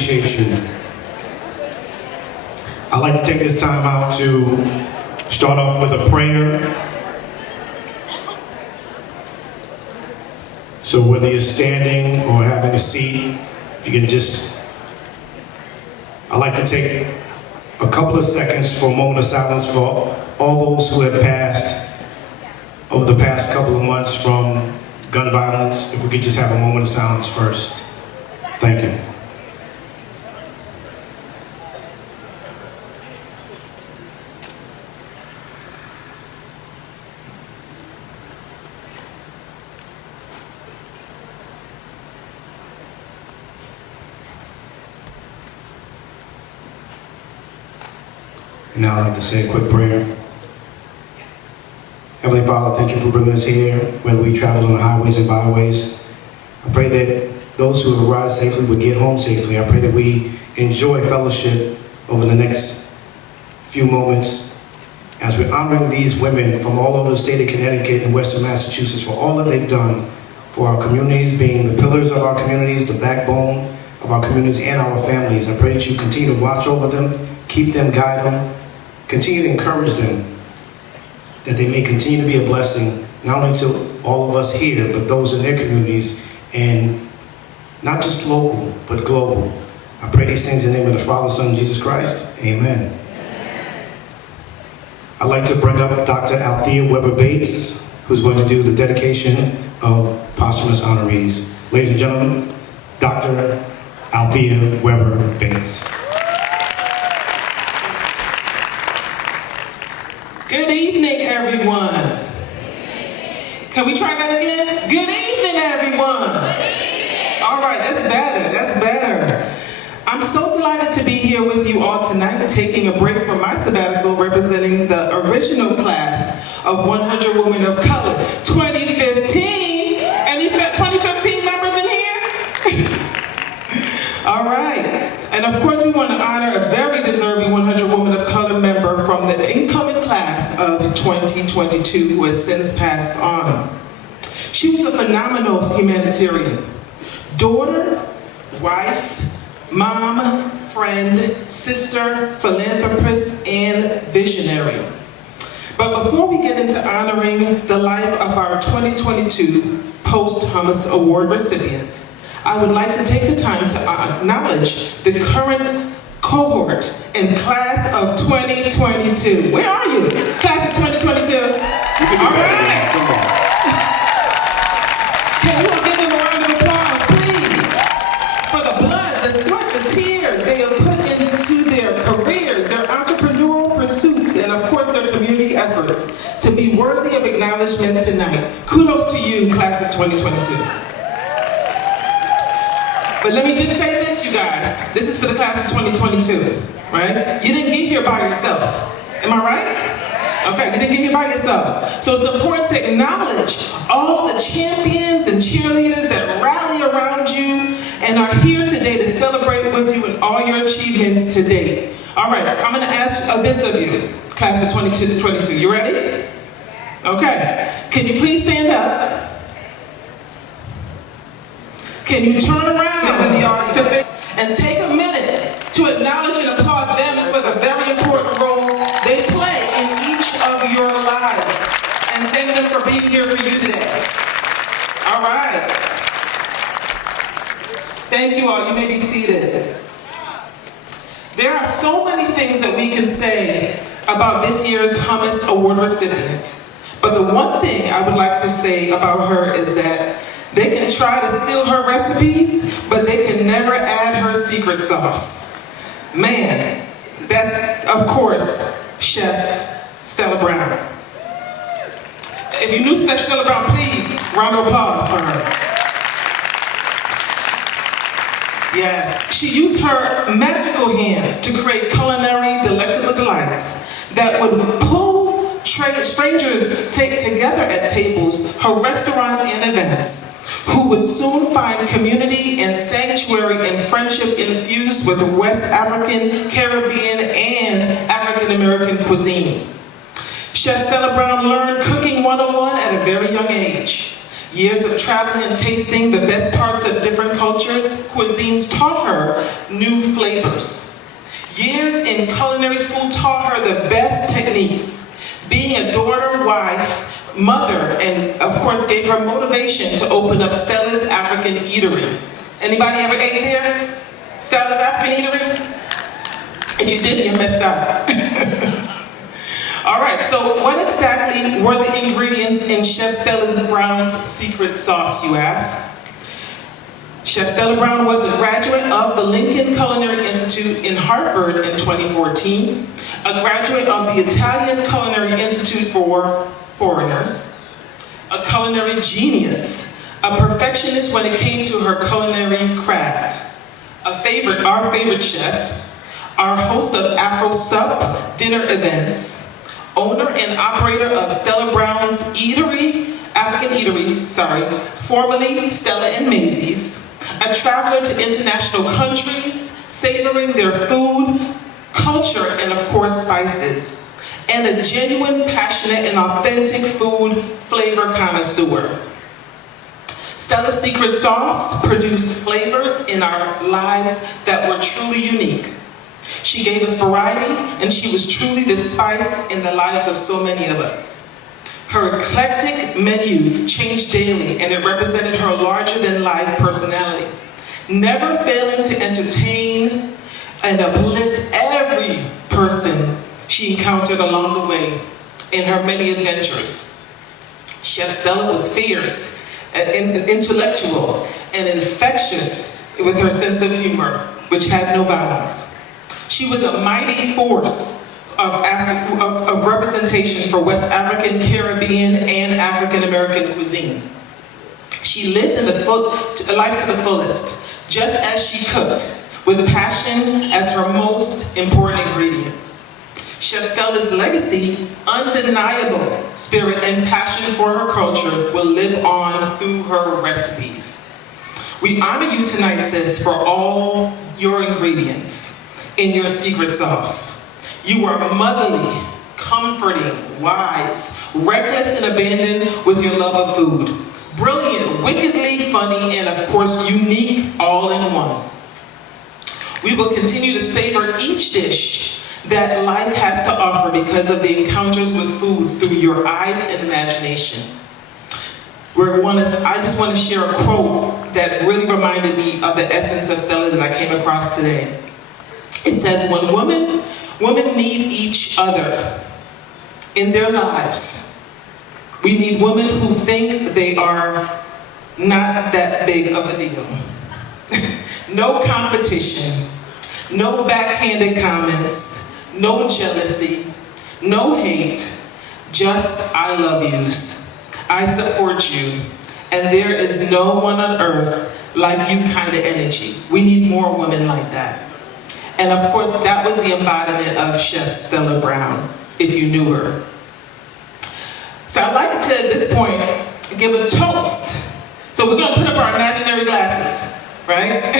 appreciate you. I'd like to take this time out to start off with a prayer. So whether you're standing or having a seat, if you can just, I'd like to take a couple of seconds for a moment of silence for all those who have passed over the past couple of months from gun violence. If we could just have a moment of silence first. Thank you. And now I'd like to say a quick prayer. Heavenly Father, thank you for bringing us here, whether we travel on the highways and byways. I pray that those who have arrived safely would get home safely. I pray that we enjoy fellowship over the next few moments as we're honoring these women from all over the state of Connecticut and Western Massachusetts for all that they've done for our communities, being the pillars of our communities, the backbone of our communities and our families. I pray that you continue to watch over them, keep them, guide them, continue to encourage them, that they may continue to be a blessing, not only to all of us here, but those in their communities, and not just local, but global. I pray these things in the name of the Father, Son, and Jesus Christ. Amen. I'd like to bring up Dr. Althea Weber-Bates, who's going to do the dedication of posthumous honorees. Ladies and gentlemen, Dr. Althea Weber-Bates. Good evening, everyone. Can we try that again? Good evening, everyone. All right, that's better, that's better. I'm so delighted to be here with you all tonight, taking a break from my sabbatical, representing the original class of 100 Women of Color, 2015. And you've got 2015 members in here? All right. And of course, we want to honor a very deserving 100 Women of Color member from the incoming class of 2022 who has since passed on. She was a phenomenal humanitarian. Daughter, wife, mom, friend, sister, philanthropist, and visionary. But before we get into honoring the life of our 2022 Posthumous Award recipient, I would like to take the time to acknowledge the current cohort in class of 2022. Where are you? Class of 2022? All right. Can you all give them a round of applause, please? For the blood, the sweat, the tears they have put into their careers, their entrepreneurial pursuits, and of course their community efforts to be worthy of acknowledgement tonight. Kudos to you, class of 2022. But let me just say this, you guys. This is for the class of 2022, right? You didn't get here by yourself. Am I right? Okay, you didn't get here by yourself. So it's important to acknowledge all the champions and cheerleaders that rally around you and are here today to celebrate with you and all your achievements to date. All right, I'm gonna ask this of you, class of 2022. You ready? Okay, can you please stand up? Can you turn around in the audience and take a minute to acknowledge and applaud them for the very important role they play in each of your lives, and thank them for being here for you today. All right. Thank you all. You may be seated. There are so many things that we can say about this year's Hummus Award recipient, but the one thing I would like to say about her is that they can try to steal her recipes, but they can never add her secret sauce. Man, that's, of course, Chef Stella Brown. If you knew Chef Stella Brown, please, round of applause for her. Yes, she used her magical hands to create culinary delectable delights that would pull strangers together at tables, her restaurant and events, who would soon find community and sanctuary and friendship infused with West African, Caribbean, and African American cuisine. Chef Stella Brown learned cooking 101 at a very young age. Years of traveling and tasting the best parts of different cultures, cuisines taught her new flavors. Years in culinary school taught her the best techniques. Being a daughter, wife, mother, and of course gave her motivation to open up Stella's African Eatery. Anybody ever ate there? Stella's African Eatery? If you didn't, you missed out. All right, so what exactly were the ingredients in Chef Stella Brown's secret sauce, you ask? Chef Stella Brown was a graduate of the Lincoln Culinary Institute in Hartford in 2014, a graduate of the Italian Culinary Institute for Foreigners, a culinary genius, a perfectionist when it came to her culinary craft, our favorite chef, our host of Afro Sup dinner events, owner and operator of Stella Brown's African Eatery, formerly Stella and Maisie's, a traveler to international countries, savoring their food, culture, and of course spices, and a genuine, passionate, and authentic food flavor connoisseur. Stella's secret sauce produced flavors in our lives that were truly unique. She gave us variety, and she was truly the spice in the lives of so many of us. Her eclectic menu changed daily, and it represented her larger-than-life personality, never failing to entertain and uplift every person she encountered along the way in her many adventures. Chef Stella was fierce, and intellectual, and infectious with her sense of humor, which had no bounds. She was a mighty force of representation for West African, Caribbean, and African American cuisine. She lived in life to the fullest, just as she cooked, with passion as her most important ingredient. Chef Stella's legacy, undeniable spirit and passion for her culture will live on through her recipes. We honor you tonight, sis, for all your ingredients in your secret sauce. You are motherly, comforting, wise, reckless and abandoned with your love of food. Brilliant, wickedly funny, and of course unique all in one. We will continue to savor each dish that life has to offer because of the encounters with food through your eyes and imagination. I just want to share a quote that really reminded me of the essence of Stella that I came across today. It says, when women need each other in their lives, we need women who think they are not that big of a deal. No competition, no backhanded comments, no jealousy, no hate, just I love yous, I support you, and there is no one on earth like you kind of energy. We need more women like that. And of course, that was the embodiment of Chef Stella Brown, if you knew her. So I'd like to, at this point, give a toast. So we're gonna put up our imaginary glasses, right?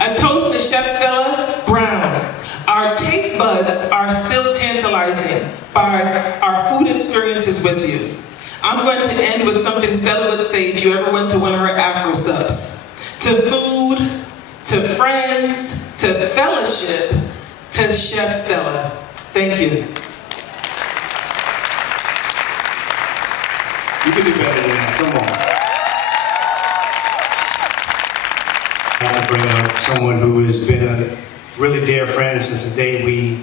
A toast to Chef Stella Brown. Our taste buds are still tantalizing by our food experiences with you. I'm going to end with something Stella would say if you ever went to one of her Afro subs. To food, to friends, to fellowship, to Chef Stella. Thank you. You can do better than that, come on. I have to bring up someone who has been a really dear friend since the day we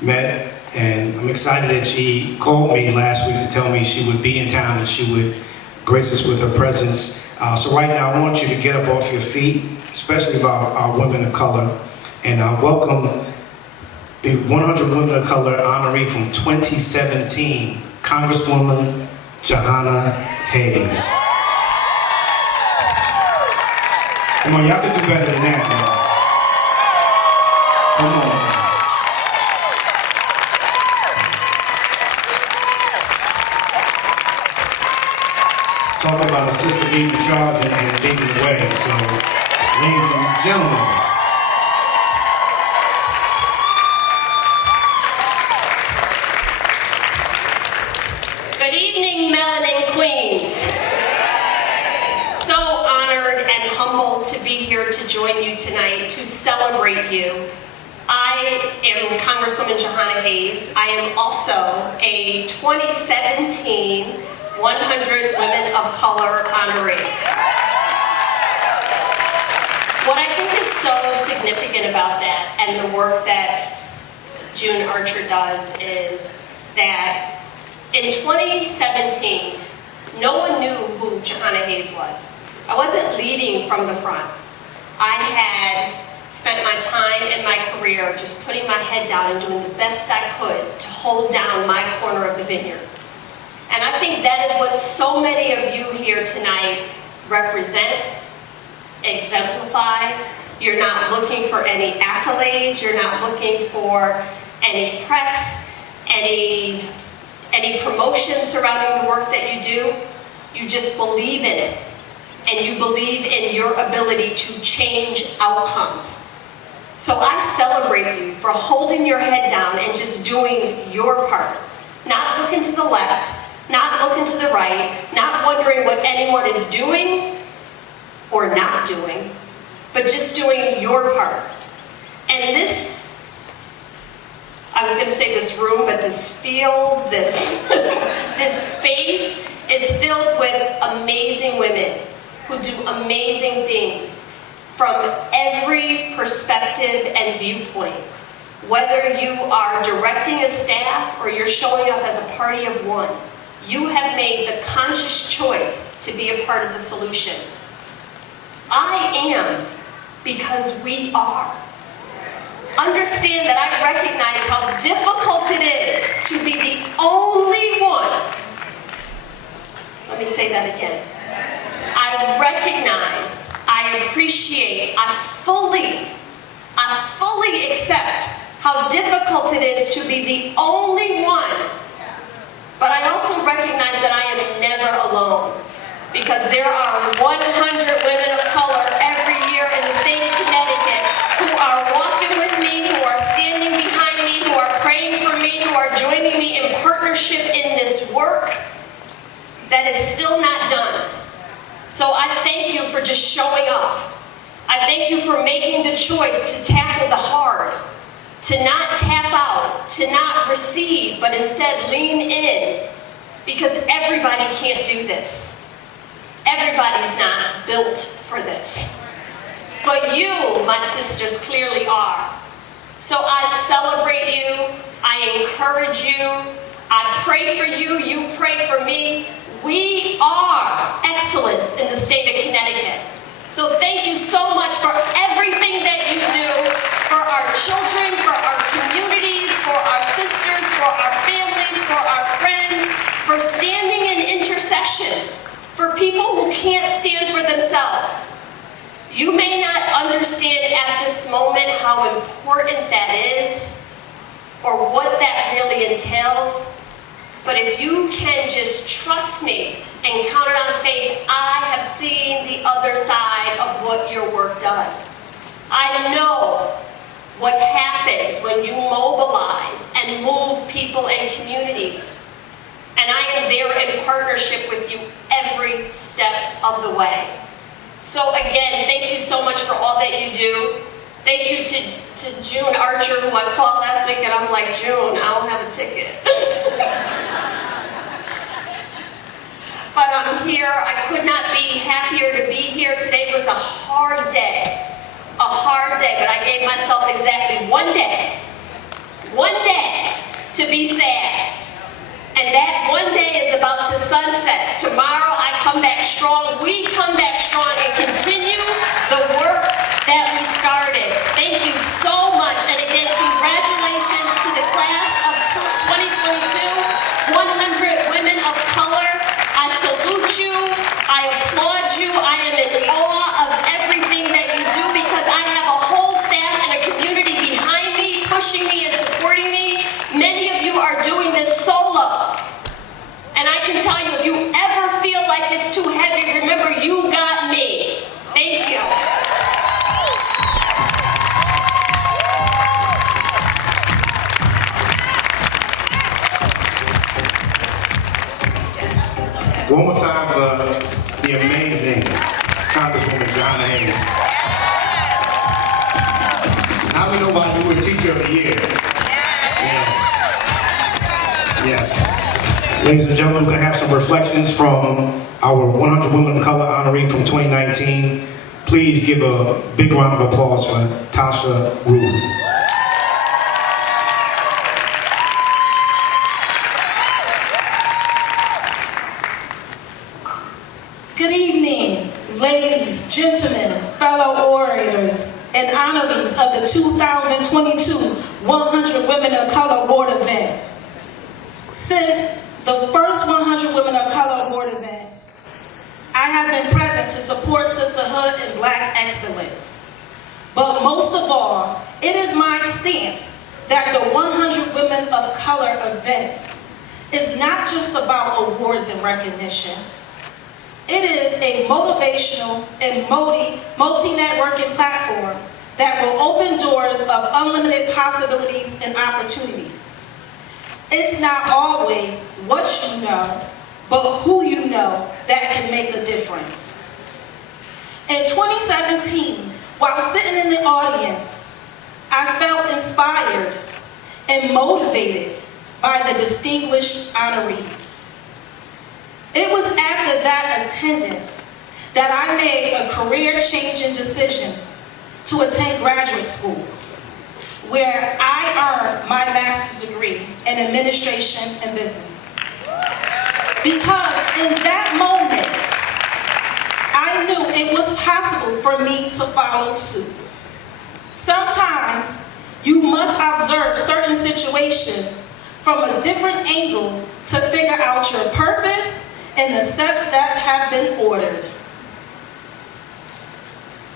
met, and I'm excited that she called me last week to tell me she would be in town and she would grace us with her presence. So right now I want you to get up off your feet, especially about our women of color, and welcome the 100 Women of Color honoree from 2017, Congresswoman Johanna Hayes. Come on, y'all can do better than that, man. Come on. Talk about a sister leading the charge and leading the way. So, ladies and gentlemen. Good evening, Melanin Queens. to join you tonight to celebrate you. I am Congresswoman Johanna Hayes. I am also a 2017 100 Women of Color honoree. What I think is so significant about that and the work that June Archer does is that in 2017, no one knew who Johanna Hayes was. I wasn't leading from the front. I had spent my time and my career just putting my head down and doing the best I could to hold down my corner of the vineyard. And I think that is what so many of you here tonight represent, exemplify. You're not looking for any accolades. You're not looking for any press, any promotion surrounding the work that you do. You just believe in it. And you believe in your ability to change outcomes. So I celebrate you for holding your head down and just doing your part. Not looking to the left, not looking to the right, not wondering what anyone is doing or not doing, but just doing your part. And this, I was going to say this room, but this field, this space is filled with amazing women who do amazing things from every perspective and viewpoint. Whether you are directing a staff or you're showing up as a party of one, you have made the conscious choice to be a part of the solution. I am because we are. Understand that I recognize how difficult it is to be the only one. Let me say that again. I recognize, I appreciate, I fully accept how difficult it is to be the only one. But I also recognize that I am never alone, because there are 100 women of color every year in the state of Connecticut who are walking with me, who are standing behind me, who are praying for me, who are joining me in partnership in this work that is still not done. So I thank you for just showing up. I thank you for making the choice to tackle the hard, to not tap out, to not receive, but instead lean in, because everybody can't do this. Everybody's not built for this. But you, my sisters, clearly are. So I celebrate you, I encourage you, I pray for you, you pray for me. We are excellence in the state of Connecticut. So thank you so much for everything that you do for our children, for our communities, for our sisters, for our families, for our friends, for standing in intercession for people who can't stand for themselves. You may not understand at this moment how important that is or what that really entails. But if you can just trust me and count it on faith, I have seen the other side of what your work does. I know what happens when you mobilize and move people and communities. And I am there in partnership with you every step of the way. So again, thank you so much for all that you do. Thank you to June Archer, who I called last week, and I'm like, June, I don't have a ticket. But I'm here. I could not be happier to be here. Today was a hard day. A hard day, but I gave myself exactly one day to be sad. And that one day is about to sunset. Tomorrow I come back strong. We come back strong and continue the work that we started. Thank you so much. And again, congratulations to the class of 2022, 100 women of color. I salute you. I applaud you. I am in awe of everything that you do, because I have a whole staff and a community behind me, pushing me and supporting me. Many of you are doing this solo. And I can tell you, if you ever feel like it's too heavy, remember, you got me. Thank you. One more time for the amazing Congresswoman Johanna Hayes. many know about you were Teacher of the Year? Yeah. Yes. Ladies and gentlemen, we're going to have some reflections from our 100 Women of Color honoree from 2019. Please give a big round of applause for Tasha Ruth. Good evening, ladies, gentlemen, fellow orators, and honorees of the 2022 100 Women of Color Award event. Since the first 100 Women of Color Award event, I have been present to support sisterhood and Black excellence. But most of all, it is my stance that the 100 Women of Color event is not just about awards and recognitions. It is a motivational and multi-networking platform that will open doors of unlimited possibilities and opportunities. It's not always what you know, but who you know that can make a difference. In 2017, while sitting in the audience, I felt inspired and motivated by the distinguished honorees. It was after that attendance that I made a career-changing decision to attend graduate school, where I earned my master's degree in administration and business. Because in that moment, I knew it was possible for me to follow suit. Sometimes you must observe certain situations from a different angle to figure out your purpose and the steps that have been ordered.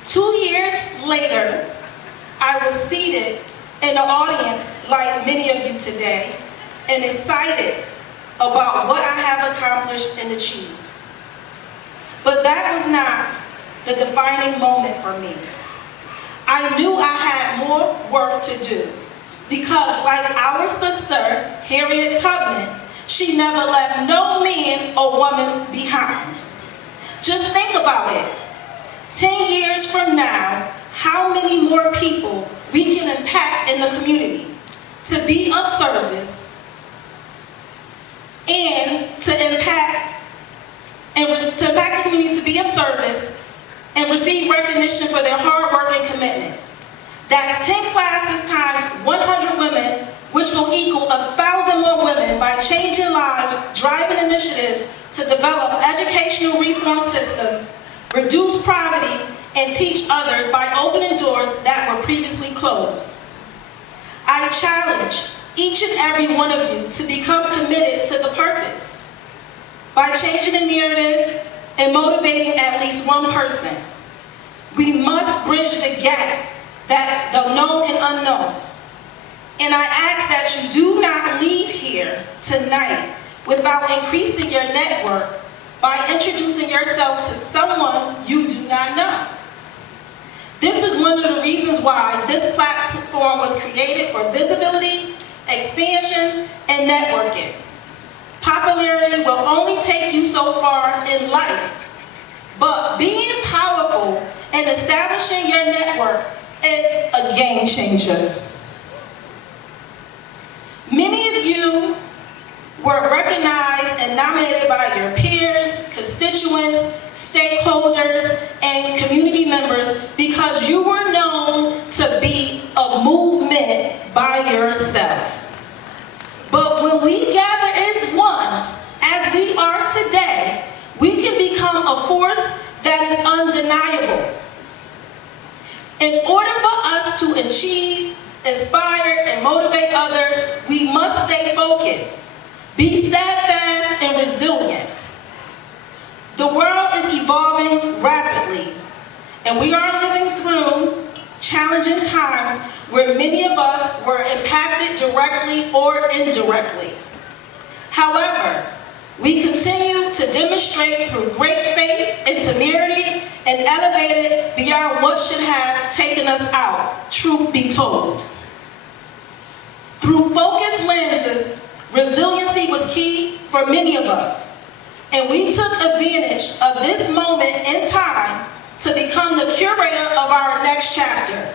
2 years later, I was seated in the audience like many of you today and excited about what I have accomplished and achieved. But that was not the defining moment for me. I knew I had more work to do because, like our sister, Harriet Tubman, she never left no man or woman behind. Just think about it. 10 years from now, how many more people we can impact in the community to be of service and to impact the community to be of service and receive recognition for their hard work and commitment. That's 10 classes times 100 women, which will equal 1,000 more women by changing lives, driving initiatives to develop educational reform systems, reduce poverty, and teach others by opening doors that were previously closed. I challenge each and every one of you to become committed to the purpose by changing the narrative and motivating at least one person. We must bridge the gap, that the known and unknown. And I ask that you do not leave here tonight without increasing your network by introducing yourself to someone you do not know. This is one of the reasons why this platform was created, for visibility, expansion, and networking. Popularity will only take you so far in life, but being powerful and establishing your network is a game changer. Many of you were recognized and nominated by your peers, constituents, stakeholders, and community members because you were known to be a movement by yourself. But when we gather as one, as we are today, we can become a force that is undeniable. In order for us to achieve, inspire, and motivate others, we must stay focused, be steadfast, and resilient. The world is evolving rapidly, and we are living through challenging times where many of us were impacted directly or indirectly. However, we continue to demonstrate through great faith and temerity and elevated beyond what should have taken us out, truth be told. Through focused lenses, resiliency was key for many of us, and we took advantage of this moment in time to become the curator of our next chapter.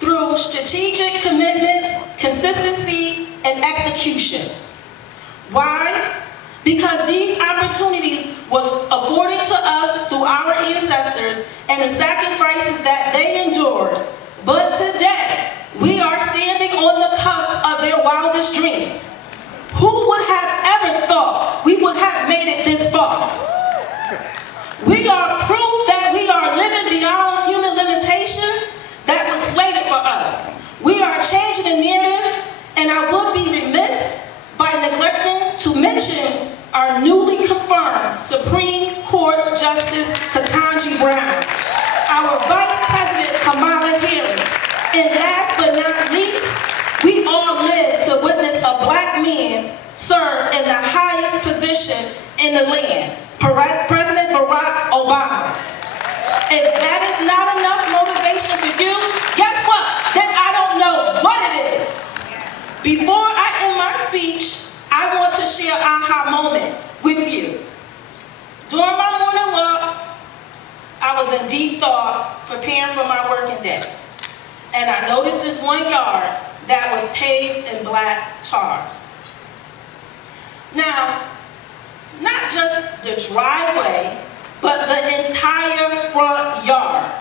Through strategic commitments, consistency, and execution. Why? Because these opportunities was afforded to us through our ancestors and the sacrifices that they endured. But today, we are standing on the cusp of their wildest dreams. Who would have ever thought we would have made it this far? We are proof that we are living beyond human limitations that was slated for us. We are changing the narrative, and I would be remiss by neglecting to mention our newly confirmed Supreme Court Justice Ketanji Brown, our Vice President Kamala Harris, and last but not least, we all live to witness a black man serve in the highest position in the land, President Barack Obama. If that is not enough motivation for you, guess what? Then I don't know what it is. Before I end my speech, I want to share an aha moment with you. During my morning walk, I was in deep thought, preparing for my working day. And I noticed this one yard that was paved in black tar. Now, not just the driveway, but the entire front yard.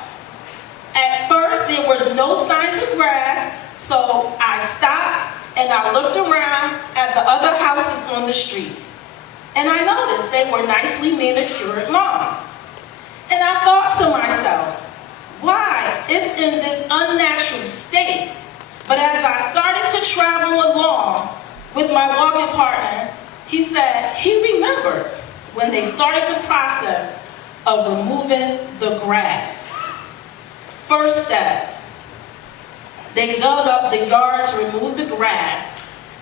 At first, there was no signs of grass, so I stopped and I looked around at the other houses on the street. And I noticed they were nicely manicured lawns. And I thought to myself, why it's in this unnatural state? But as I started to travel along with my walking partner, he said he remembered when they started the process of removing the grass. First step, they dug up the yard to remove the grass.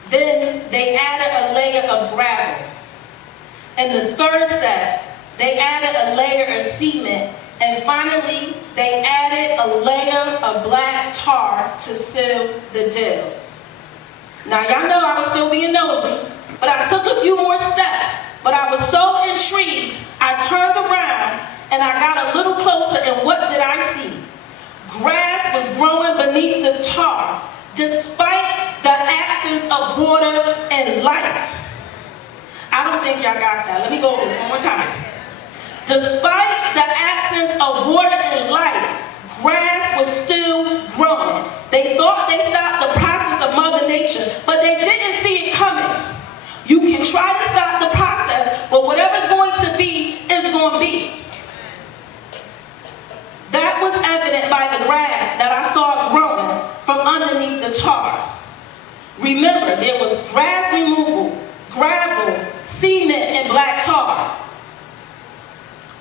Then they added a layer of gravel. And the third step, they added a layer of cement. And finally, they added a layer of black tar to seal the deal. Now, y'all know I was still being nosy, but I took a few more steps. But I was so intrigued, I turned around and I got a little closer, and what did I see? Grass was growing beneath the tar, despite the absence of water and light. I don't think y'all got that. Let me go over this one more time. Despite the absence of water and light, grass was still growing. They thought they stopped the process of Mother Nature, but they didn't see it coming. You can try to stop the process, but whatever's going to be is going to be. That was evident by the grass that I saw growing from underneath the tar. Remember, there was grass removal, gravel, cement, and black tar.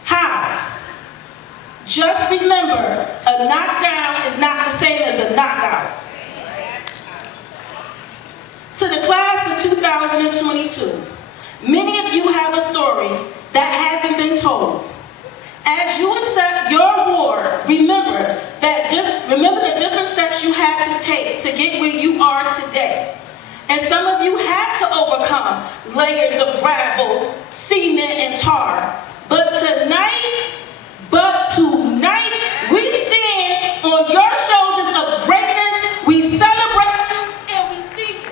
How? Just remember, a knockdown is not the same as a knockout. To the class of 2022, many of you have a story that hasn't been told. As you accept your award, remember the different steps you had to take to get where you are today. And some of you had to overcome layers of gravel, cement, and tar. But tonight, we stand on your shoulders of greatness. We celebrate you and we see you.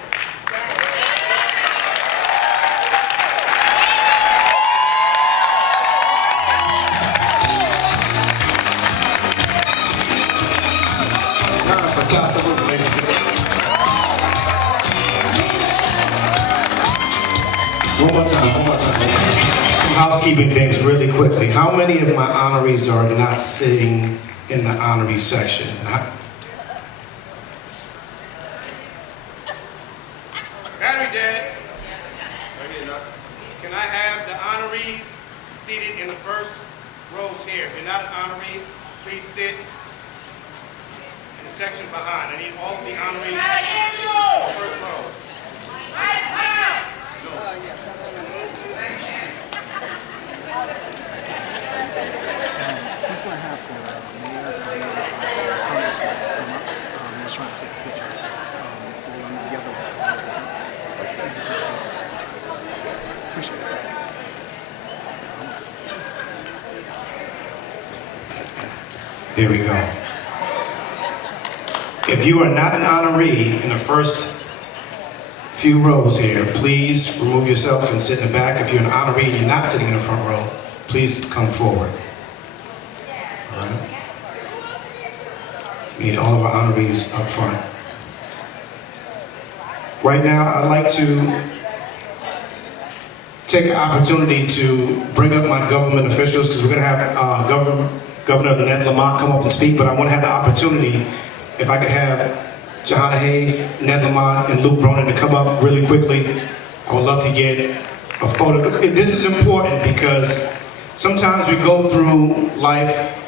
One more time. Some housekeeping things really quickly. How many of my honorees are not sitting in the honoree section? Battery dead. Can I have the honorees seated in the first rows here? If you're not an honoree, please sit in the section behind. I need all of the honorees in the first rows. That's what happened. He's trying to take a picture. The other appreciate it. There we go. If if you are not an honoree in the first few rows here, please remove yourself and sit in the back. If you're an honoree and you're not sitting in the front row, please come forward. All right. We need all of our honorees up front. Right now, I'd like to take an opportunity to bring up my government officials, because we're going to have Governor Ned Lamont come up and speak, but I want to have the opportunity, if I could have Johanna Hayes, Ned Lamont, and Luke Bronin to come up really quickly. I would love to get a photo. This is important because sometimes we go through life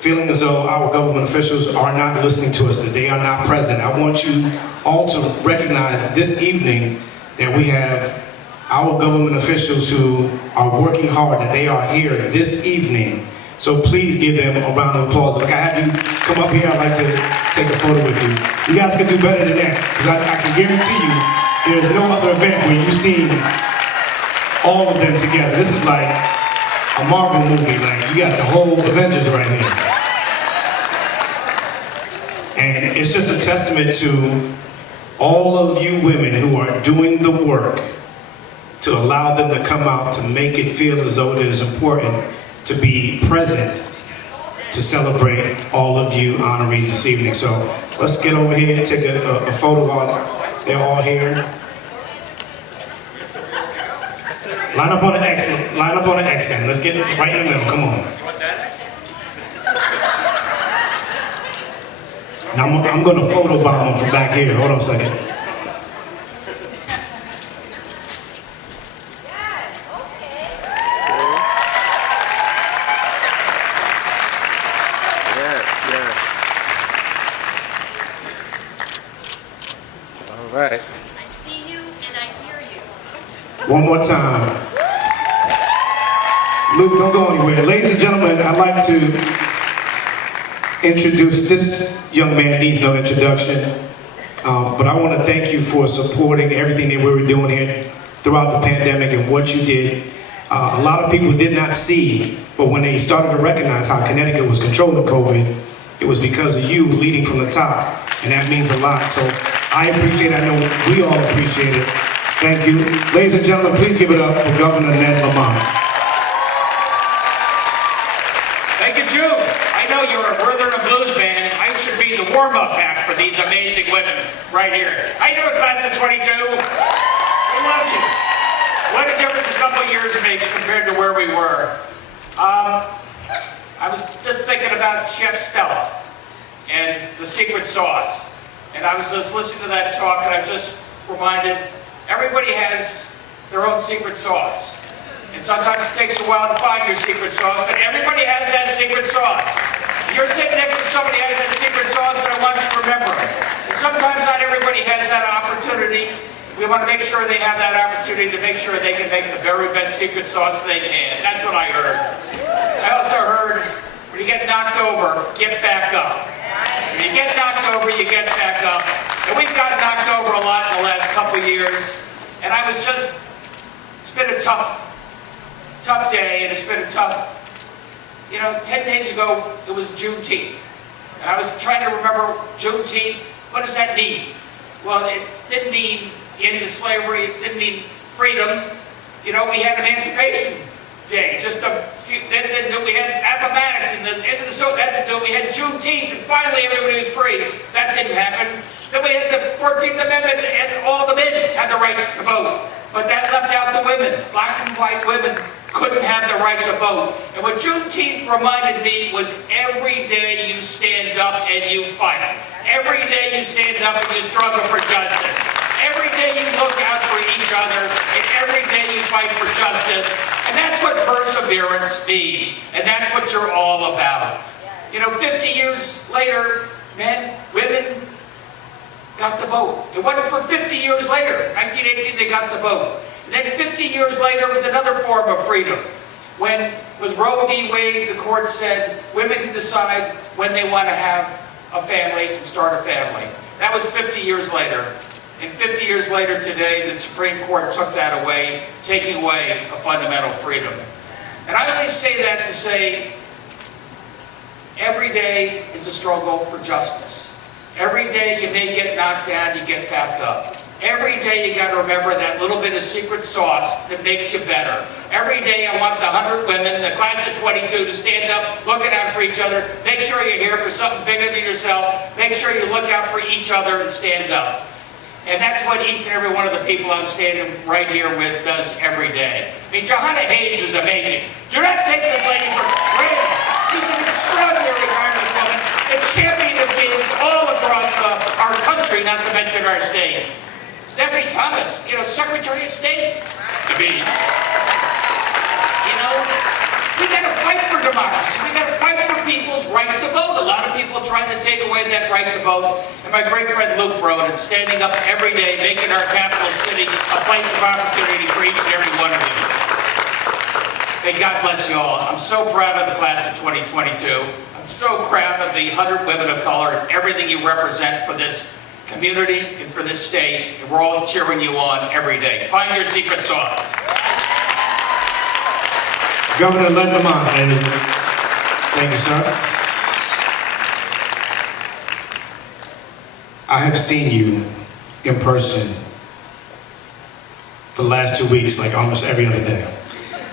feeling as though our government officials are not listening to us, that they are not present. I want you all to recognize this evening that we have our government officials who are working hard, that they are here this evening. So please give them a round of applause. Look, I have you come up here. I'd like to take a photo with you. You guys can do better than that, because I can guarantee you there's no other event where you've seen all of them together. This is like a Marvel movie. Like, you got the whole Avengers right here. And it's just a testament to all of you women who are doing the work to allow them to come out, to make it feel as though it is important to be present to celebrate all of you honorees this evening. So let's get over here and take a photo while they're all here. Line up on the X. Line up on the X then. Let's get it right in the middle. Come on. Now I'm going to photobomb them from back here. Hold on a second. Right. I see you and I hear you. One more time. Luke, don't go anywhere. Ladies and gentlemen, I'd like to introduce, this young man needs no introduction, but I want to thank you for supporting everything that we were doing here throughout the pandemic and what you did. A lot of people did not see, but when they started to recognize how Connecticut was controlling COVID, it was because of you leading from the top, and that means a lot. So I appreciate it. I know we all appreciate it. Thank you. Ladies and gentlemen, please give it up for Governor Ned Lamont. Thank you, Jude. I know you're a Northern Blues fan. I should be the warm-up act for these amazing women right here. How you doing, class of 22? I love you. What a difference a couple years makes compared to where we were. I was just thinking about Chef Stella and the secret sauce. And I was just listening to that talk, and I was just reminded, everybody has their own secret sauce. And sometimes it takes a while to find your secret sauce, but everybody has that secret sauce. You're sitting next to somebody who has that secret sauce, and I want you to remember it. And sometimes not everybody has that opportunity. We want to make sure they have that opportunity to make sure they can make the very best secret sauce they can. That's what I heard. I also heard, when you get knocked over, get back up. When you get knocked over, you get back up. And we've got knocked over a lot in the last couple of years. And I was just, it's been a tough day, and it's been a tough, 10 days ago, it was Juneteenth. And I was trying to remember Juneteenth, what does that mean? Well, it didn't mean end of slavery, it didn't mean freedom. We had Emancipation Day, just a few, then we had Appomattox and the end of the South, we had Juneteenth, and finally everybody was free. That didn't happen. Then we had the 14th Amendment, and all the men had the right to vote. But that left out the women. Black and white women couldn't have the right to vote. And what Juneteenth reminded me was every day you stand up and you fight. Every day you stand up and you struggle for justice. Every day you look out for each other, and every day you fight for justice. And that's what perseverance means. And that's what you're all about. 50 years later, men, women got the vote. It wasn't for 50 years later. 1918, they got the vote. And then 50 years later was another form of freedom. When, with Roe v. Wade, the court said women can decide when they want to have a family and start a family. That was 50 years later. And 50 years later today, the Supreme Court took that away, taking away a fundamental freedom. And I only say that to say, every day is a struggle for justice. Every day you may get knocked down, you get back up. Every day you got to remember that little bit of secret sauce that makes you better. Every day I want the 100 women, the class of 22, to stand up, looking out for each other. Make sure you're here for something bigger than yourself. Make sure you look out for each other and stand up. And that's what each and every one of the people I'm standing right here with does every day. I mean, Johanna Hayes is amazing. Do not take this lady for granted. She's an extraordinary congresswoman, a champion of kids all across our country, not to mention our state. Stephanie Thomas, Secretary of State to be. We got to fight for democracy. We got to fight for people's right to vote. A lot of people trying to take away that right to vote. And my great friend Luke Broden standing up every day, making our capital city a place of opportunity for each and every one of you. May God bless you all. I'm so proud of the class of 2022. I'm so proud of the 100 women of color and everything you represent for this community and for this state. And we're all cheering you on every day. Find your secret sauce. Governor, let them on, baby. Thank you, sir. I have seen you in person for the last 2 weeks, like almost every other day.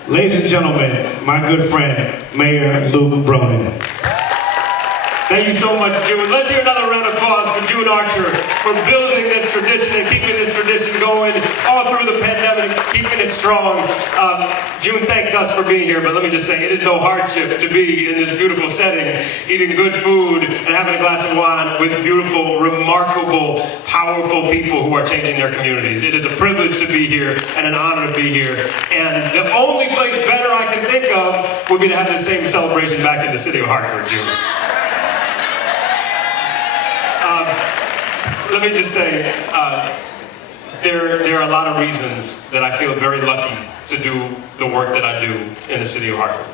Ladies and gentlemen, my good friend, Mayor Luke Broden. Thank you so much, June. Let's hear another round of applause for June Archer for building this tradition and keeping this tradition going all through the pandemic, keeping it strong. June thanked us for being here, but let me just say, it is no hardship to be in this beautiful setting, eating good food and having a glass of wine with beautiful, remarkable, powerful people who are changing their communities. It is a privilege to be here and an honor to be here. And the only place better I can think of would be to have the same celebration back in the city of Hartford, June. Let me just say, there are a lot of reasons that I feel very lucky to do the work that I do in the city of Hartford.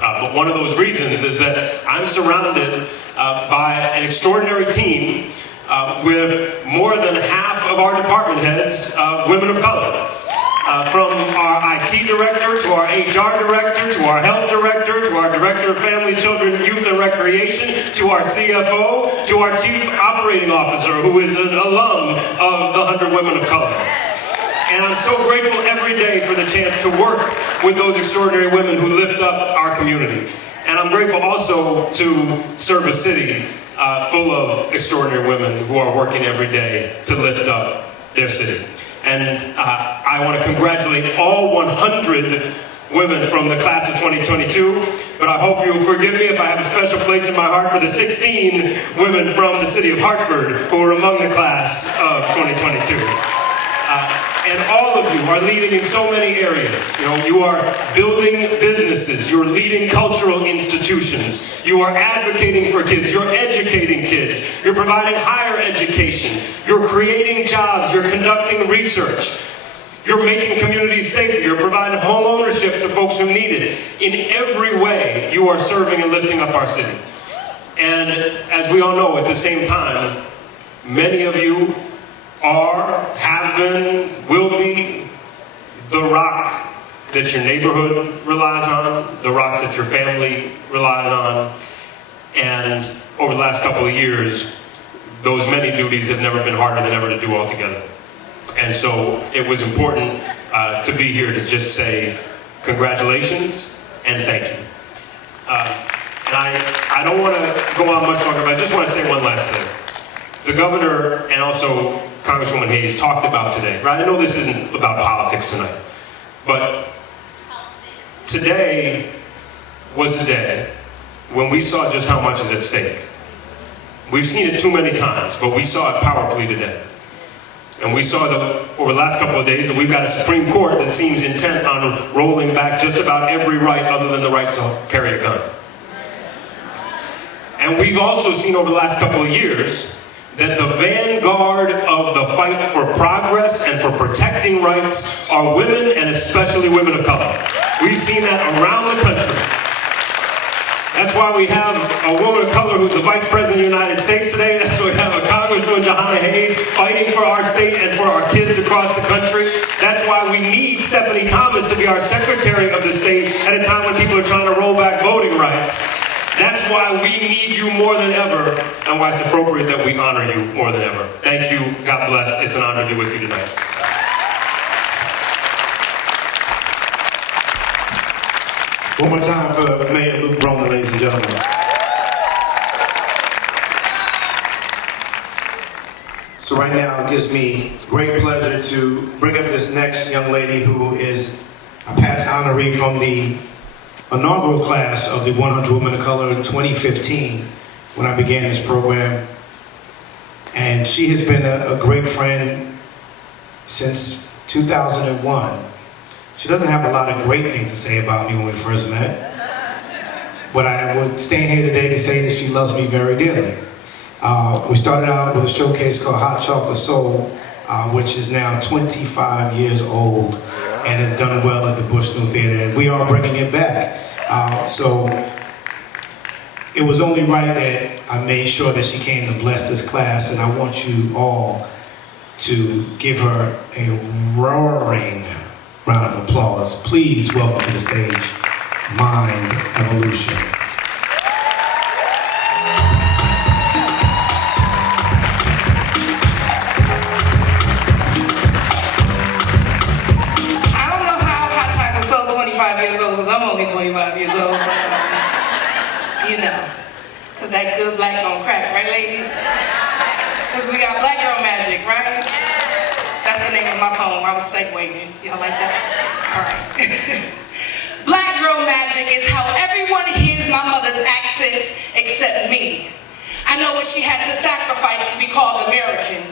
But one of those reasons is that I'm surrounded by an extraordinary team with more than half of our department heads women of color. From our IT director, to our HR director, to our health director, to our director of family, children, youth, and recreation, to our CFO, to our chief operating officer, who is an alum of the 100 Women of Color. And I'm so grateful every day for the chance to work with those extraordinary women who lift up our community. And I'm grateful also to serve a city full of extraordinary women who are working every day to lift up their city. And I want to congratulate all 100 women from the class of 2022, but I hope you'll forgive me if I have a special place in my heart for the 16 women from the city of Hartford who are among the class of 2022. And all of you are leading in so many areas. You are building businesses, you're leading cultural institutions, you are advocating for kids, you're educating kids, you're providing higher education, you're creating jobs, you're conducting research, you're making communities safer, you're providing home ownership to folks who need it. In every way, you are serving and lifting up our city. And as we all know, at the same time, many of you are, have been, will be the rock that your neighborhood relies on, the rocks that your family relies on. And over the last couple of years, those many duties have never been harder than ever to do altogether. And so it was important to be here to just say congratulations and thank you. And I don't want to go on much longer, but I just want to say one last thing. The governor and also Congresswoman Hayes talked about today, right? I know this isn't about politics tonight, but today was a day when we saw just how much is at stake. We've seen it too many times, but we saw it powerfully today. And we saw over the last couple of days that we've got a Supreme Court that seems intent on rolling back just about every right other than the right to carry a gun. And we've also seen over the last couple of years that the vanguard of the fight for progress and for protecting rights are women, and especially women of color. We've seen that around the country. That's why we have a woman of color who's the Vice President of the United States today. That's why we have a Congresswoman, Johanna Hayes, fighting for our state and for our kids across the country. That's why we need Stephanie Thomas to be our Secretary of the State at a time when people are trying to roll back voting rights. That's why we need you more than ever, and why it's appropriate that we honor you more than ever. Thank you. God bless. It's an honor to be with you tonight. One more time for Mayor Luke Broman, ladies and gentlemen. So right now, it gives me great pleasure to bring up this next young lady who is a past honoree from the inaugural class of the 100 Women of Color in 2015, when I began this program. And she has been a great friend since 2001. She doesn't have a lot of great things to say about me when we first met, but I would stand here today to say that she loves me very dearly. We started out with a showcase called Hot Chocolate Soul, which is now 25 years old and has done well at the Bush New Theater, and we are bringing it back. So it was only right that I made sure that she came to bless this class, and I want you all to give her a roaring round of applause. Please welcome to the stage, Mind Evolution. I don't know how Hot Chocolate Soul 25 years old, because I'm only 25 years old. You know, because that good black don't crack, right, ladies? Because we got Black Girl Magic, right? That's the name of my poem. I was segueing. Y'all like that? All right. Black Girl Magic is how everyone hears my mother's accent except me. I know what she had to sacrifice to be called American.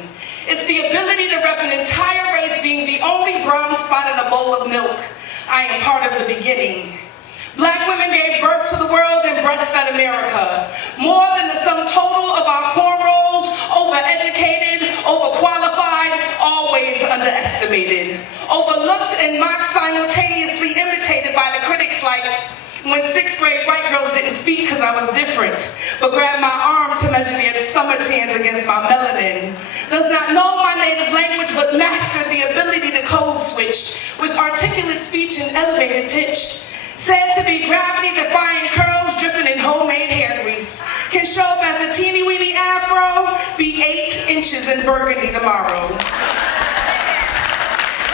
It's the ability to rep an entire race being the only brown spot in a bowl of milk. I am part of the beginning. Black women gave birth to the world and breastfed America. More than the sum total of our cornrows, overeducated, overqualified, always underestimated. Overlooked and mocked, simultaneously imitated by the critics like when 6th grade white girls didn't speak because I was different, but grabbed my arm to measure their summer tans against my melanin. Does not know my native language, but mastered the ability to code switch with articulate speech and elevated pitch. Said to be gravity-defying curls dripping in homemade hair grease. Can show up as a teeny-weeny afro, be 8 inches in burgundy tomorrow.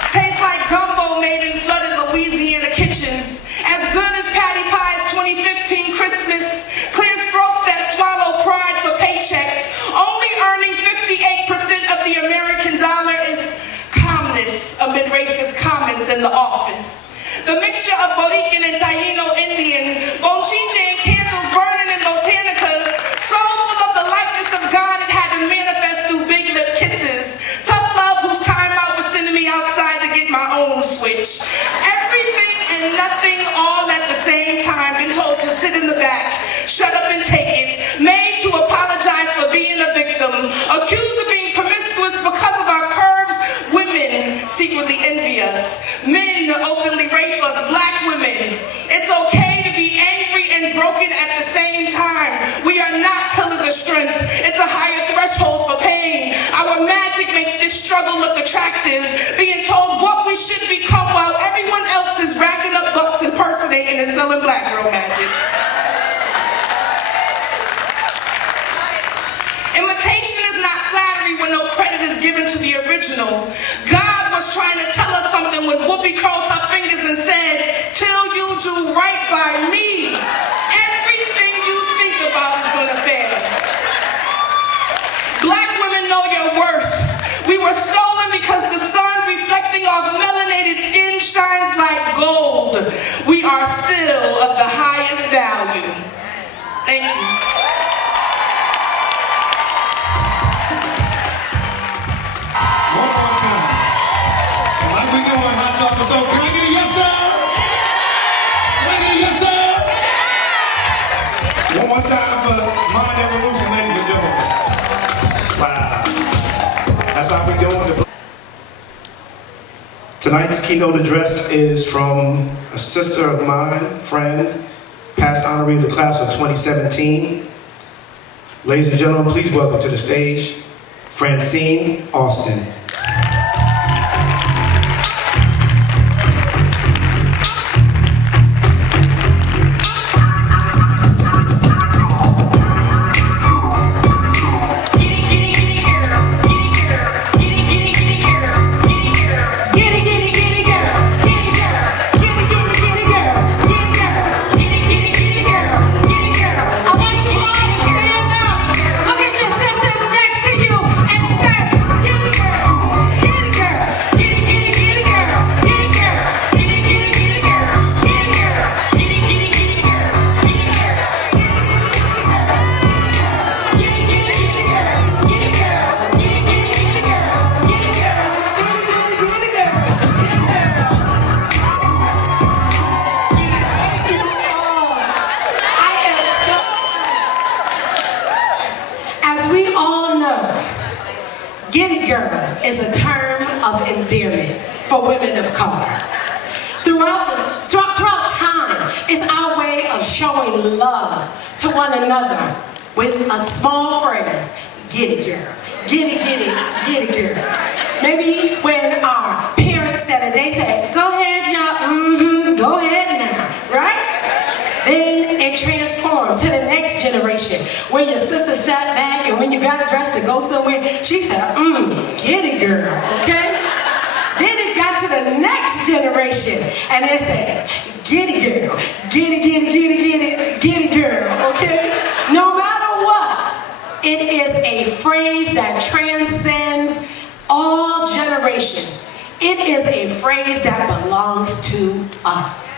Tastes like gumbo made in flooded Louisiana kitchens. As good as Patty Pie's 2015 Christmas. Clear throats that swallow pride for paychecks. Only earning 58% of the American dollar is calmness amid racist comments in the office. The mixture of Borican and Taino Indian, Bonchiche and candles burning in botanicas, so full of the likeness of God it had to manifest through big lip kisses. Tough love whose time out was sending me outside to get my own switch. Everything and nothing all at the same time, been told to sit in the back, shut up and take it, made to apologize for being a victim, accused of being promiscuous because of our curves. Women secretly envy us. Men openly rape us, black women. It's okay to be angry and broken at the same time. We are not pillars of strength. It's a higher threshold for pain. Our magic makes this struggle look attractive. Being told what we should become while everyone else is racking up bucks impersonating and selling black girl magic. Imitation is not flattery when no credit is given to the original. God was trying to tell us something when Whoopi curled her fingers and said, till you do right by me, everything you think about is gonna fail. Black women know your worth. We were stolen because the sun reflecting off melanated skin shines like gold. We are still of the highest value. Thank you. One more time for Mind Evolution, ladies and gentlemen. Wow. That's how we doing. Tonight's keynote address is from a sister of mine, friend, past honoree of the class of 2017. Ladies and gentlemen, please welcome to the stage, Francine Austin. Get it, girl is a term of endearment for women of color. Throughout time, it's our way of showing love to one another with a small phrase, get it, girl. Get it, get it, get it, girl. Maybe when our parents said it, they said, go ahead, y'all, go ahead now, right? Then it transformed to the next generation, where your sister sat back and when you got dressed to go somewhere, she said, get it, girl, okay? Then it got to the next generation, and they said, get it, girl, get it, get it, get it, get it, get it, girl, okay? No matter what, it is a phrase that transcends all generations. It is a phrase that belongs to us.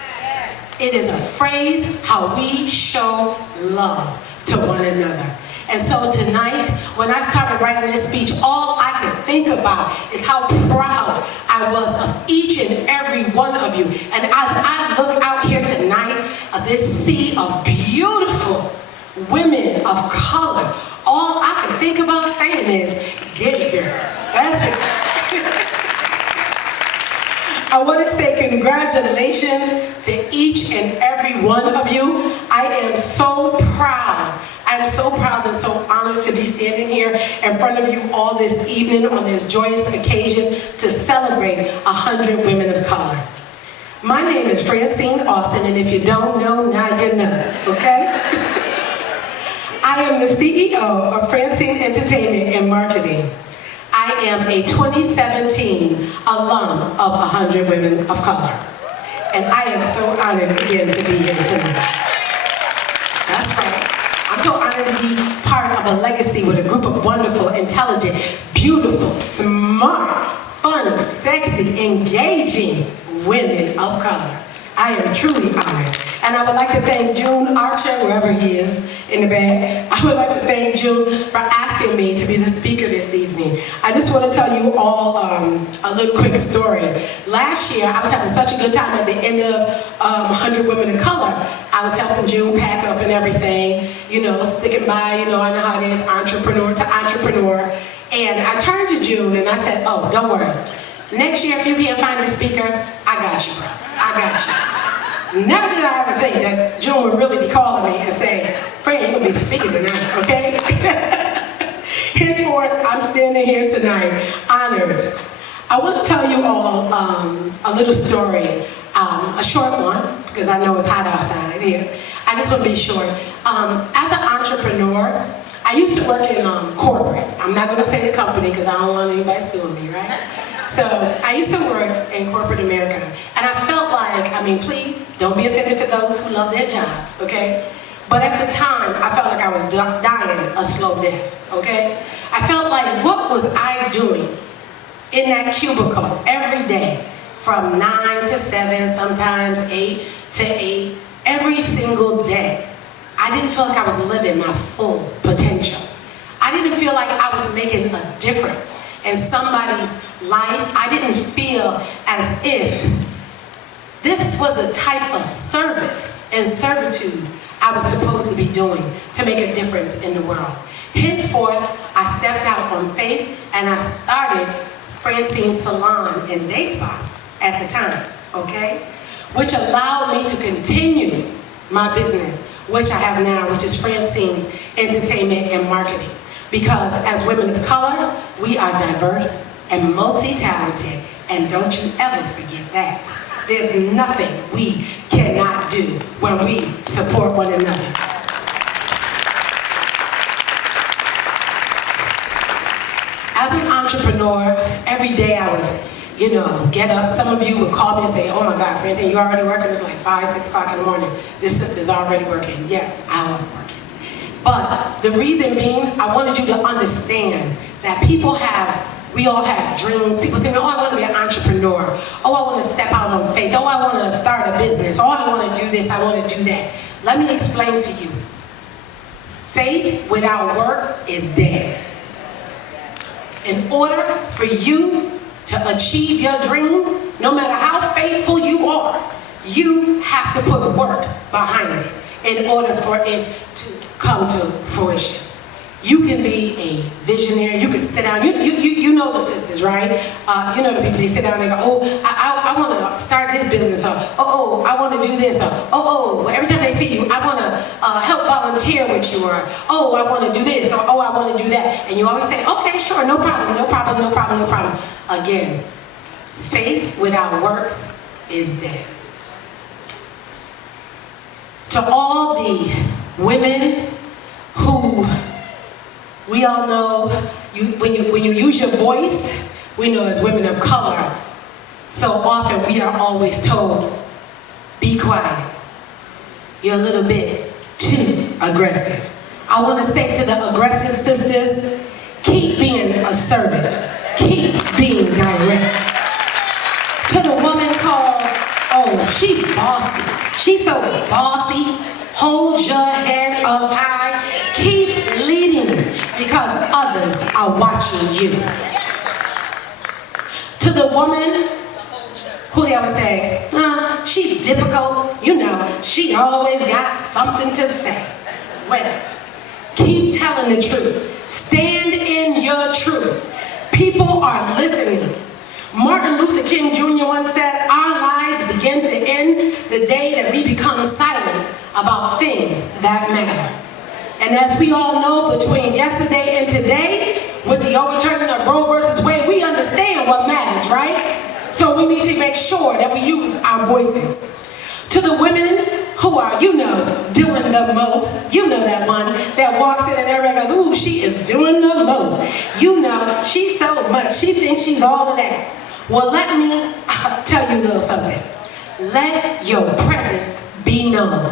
It is a phrase how we show love to one another. And so tonight, when I started writing this speech, all I could think about is how proud I was of each and every one of you. And as I look out here tonight, this sea of beautiful women of color, all I could think about saying is, get it, girl. That's it. I want to say congratulations to each and every one of you. I am so proud. I'm so proud and so honored to be standing here in front of you all this evening on this joyous occasion to celebrate 100 women of color. My name is Francine Austin, and if you don't know, now you know, okay? I am the CEO of Francine Entertainment and Marketing. I am a 2017 alum of 100 Women of Color. And I am so honored again to be here tonight. That's right. I'm so honored to be part of a legacy with a group of wonderful, intelligent, beautiful, smart, fun, sexy, engaging women of color. I am truly honored. And I would like to thank June Archer, wherever he is in the back. I would like to thank June for asking me to be the speaker this evening. I just want to tell you all a little quick story. Last year, I was having such a good time at the end of 100 Women of Color. I was helping June pack up and everything, you know, sticking by, you know, I know how it is, entrepreneur to entrepreneur. And I turned to June and I said, oh, don't worry. Next year, if you can't find a speaker, I got you, bro. I got you. Never did I ever think that June would really be calling me and saying, Fran, you're going to be the speaker tonight, okay? Henceforth, I'm standing here tonight, honored. I want to tell you all a little story, a short one, because I know it's hot outside here. I just want to be short. As an entrepreneur, I used to work in corporate. I'm not going to say the company because I don't want anybody suing me, right? So I used to work in corporate America, and I felt like, I mean, please, don't be offended for those who love their jobs, okay? But at the time, I felt like I was dying a slow death, okay? I felt like, what was I doing in that cubicle every day from 9 to 7, sometimes 8 to 8, every single day? I didn't feel like I was living my full potential. I didn't feel like I was making a difference in somebody's life. I didn't feel as if this was the type of service and servitude I was supposed to be doing to make a difference in the world. Henceforth, I stepped out on faith and I started Francine's Salon in Day Spa at the time, okay? Which allowed me to continue my business, which I have now, which is Francine's Entertainment and Marketing. Because as women of color, we are diverse and multi-talented, and don't you ever forget that. There's nothing we cannot do when we support one another. As an entrepreneur, every day I would, you know, get up. Some of you would call me and say, oh my God, Francine, you already working? It's like 5, 6 o'clock in the morning. This sister's already working. Yes, I was working. But the reason being, I wanted you to understand that we all have dreams. People say, oh, I want to be an entrepreneur. Oh, I want to step out on faith. Oh, I want to start a business. Oh, I want to do this. I want to do that. Let me explain to you. Faith without work is dead. In order for you to achieve your dream, no matter how faithful you are, you have to put work behind it in order for it to come to fruition. You can be a visionary. You can sit down. You know the sisters, right? You know the people. They sit down and they go, oh, I want to start this business. Or, oh, I want to do this. Or, oh, every time they see you, I want to help volunteer with you. Or, oh, I want to do this. Or, oh, I want to do that. And you always say, okay, sure, no problem, no problem, no problem, no problem. Again, faith without works is dead. To all the women who, we all know, when you use your voice, we know as women of color, so often we are always told, be quiet. You're a little bit too aggressive. I want to say to the aggressive sisters, keep being assertive. Keep being direct. To the woman called, oh, she bossy. She's so bossy. Hold your head up high. Keep leading because others are watching you. To the woman who they always say, she's difficult. You know, she always got something to say. Well, keep telling the truth. Stand in your truth. People are listening. Martin Luther King Jr. once said, our lives begin to end the day that we become silent about things that matter. And as we all know, between yesterday and today, with the overturning of Roe versus Wade, we understand what matters, right? So we need to make sure that we use our voices. To the women who are, you know, doing the most, you know that one that walks in and everybody goes, ooh, she is doing the most. You know, she's so much, she thinks she's all of that. Well, let me tell you a little something. Let your presence be known.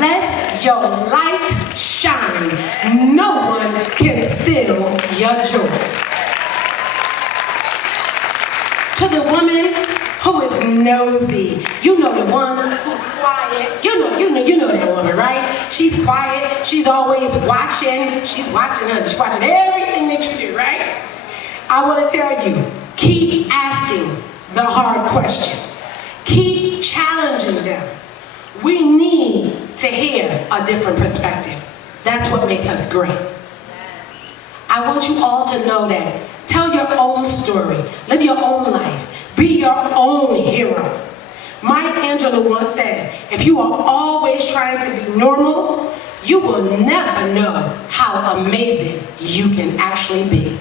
Let your light shine. No one can steal your joy. To the woman who is nosy, you know the one who's quiet. You know that woman, right? She's quiet. She's always watching. She's watching her. She's watching everything that you do, right? I want to tell you, keep asking the hard questions. Keep challenging them. We need to hear a different perspective. That's what makes us great. I want you all to know that. Tell your own story. Live your own life. Be your own hero. Maya Angelou once said, if you are always trying to be normal, you will never know how amazing you can actually be.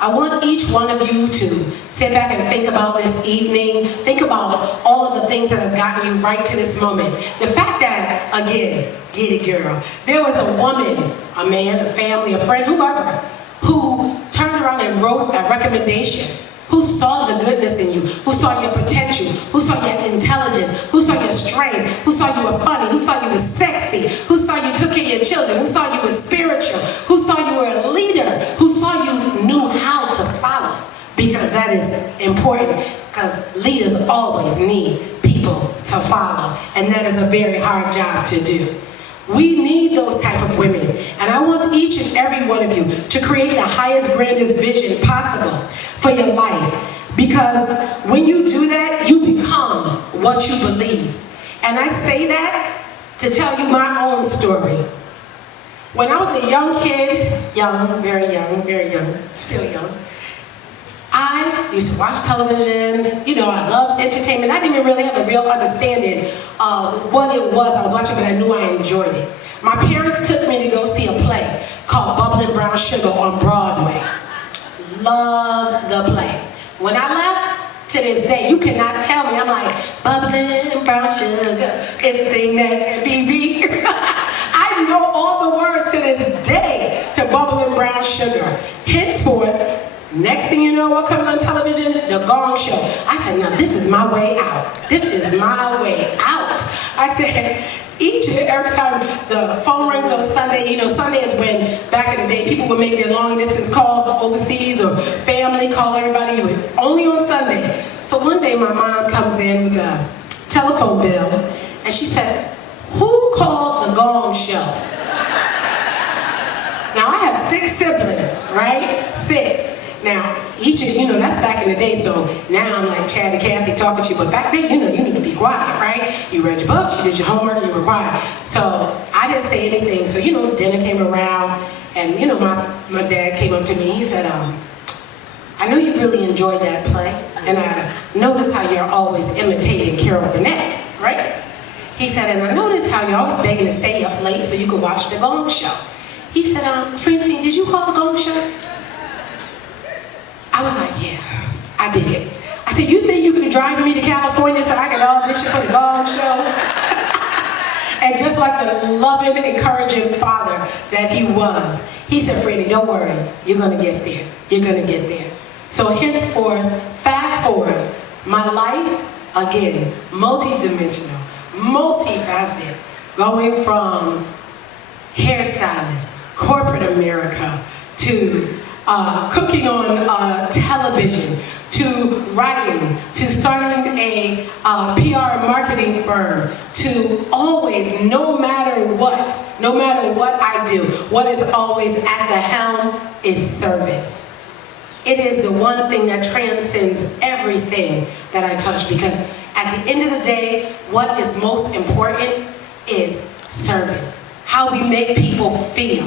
I want each one of you to sit back and think about this evening. Think about all of the things that has gotten you right to this moment. The fact that, again, get it, girl. There was a woman, a man, a family, a friend, whoever, who turned around and wrote a recommendation, who saw the goodness in you, who saw your potential, who saw your intelligence, who saw your strength, who saw you were funny, who saw you were sexy, who saw you took care of your children, who saw you were spiritual, who saw you were a leader, who saw you knew how to follow. Because that is important, because leaders always need people to follow. And that is a very hard job to do. We need those type of women. And I want each and every one of you to create the highest, grandest vision possible for your life. Because when you do that, you become what you believe. And I say that to tell you my own story. When I was a young kid, very young, still young, I used to watch television. You know, I loved entertainment. I didn't even really have a real understanding of what it was I was watching, but I knew I enjoyed it. My parents took me to go see a play called Bubbling Brown Sugar on Broadway. Loved the play. When I left, to this day, you cannot tell me. I'm like, bubbling brown sugar is a thing that can be beat. I know all the words to this day to Bubbling Brown Sugar. Henceforth, next thing you know, what comes on television? The Gong Show. I said, now this is my way out. This is my way out. I said, each and every time the phone rings on Sunday, you know, Sunday is when, back in the day, people would make their long distance calls overseas or family call everybody, only on Sunday. So one day my mom comes in with a telephone bill and she said, who called the Gong Show? Now I have 6 siblings, right? 6. Now, each of you know, that's back in the day, so now I'm like Chad and Kathy talking to you, but back then, you know, you need to be quiet, right? You read your books, you did your homework, you were quiet. So I didn't say anything, so, you know, dinner came around, and, you know, my dad came up to me, he said, I know you really enjoyed that play, and I noticed how you're always imitating Carol Burnett, right? He said, and I noticed how you're always begging to stay up late so you could watch the Gong Show. He said, Francine, did you call the Gong Show? I was like, yeah, I did. I said, you think you can drive me to California so I can audition for the Gong Show? And just like the loving, encouraging father that he was, he said, Freddie, don't worry, you're gonna get there. You're gonna get there. So henceforth, fast forward, my life, again, multi-dimensional, multifaceted, going from hairstylist, corporate America, to cooking on television, to writing, to starting a PR marketing firm, to always, no matter what I do, what is always at the helm is service. It is the one thing that transcends everything that I touch, because at the end of the day, what is most important is service. How we make people feel,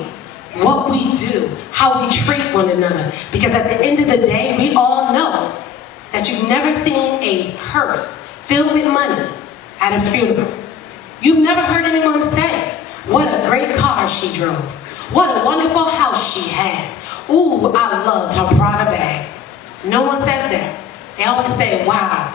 what we do, how we treat one another. Because at the end of the day, we all know that you've never seen a hearse filled with money at a funeral. You've never heard anyone say, what a great car she drove. What a wonderful house she had. Ooh, I loved her Prada bag. No one says that. They always say, wow,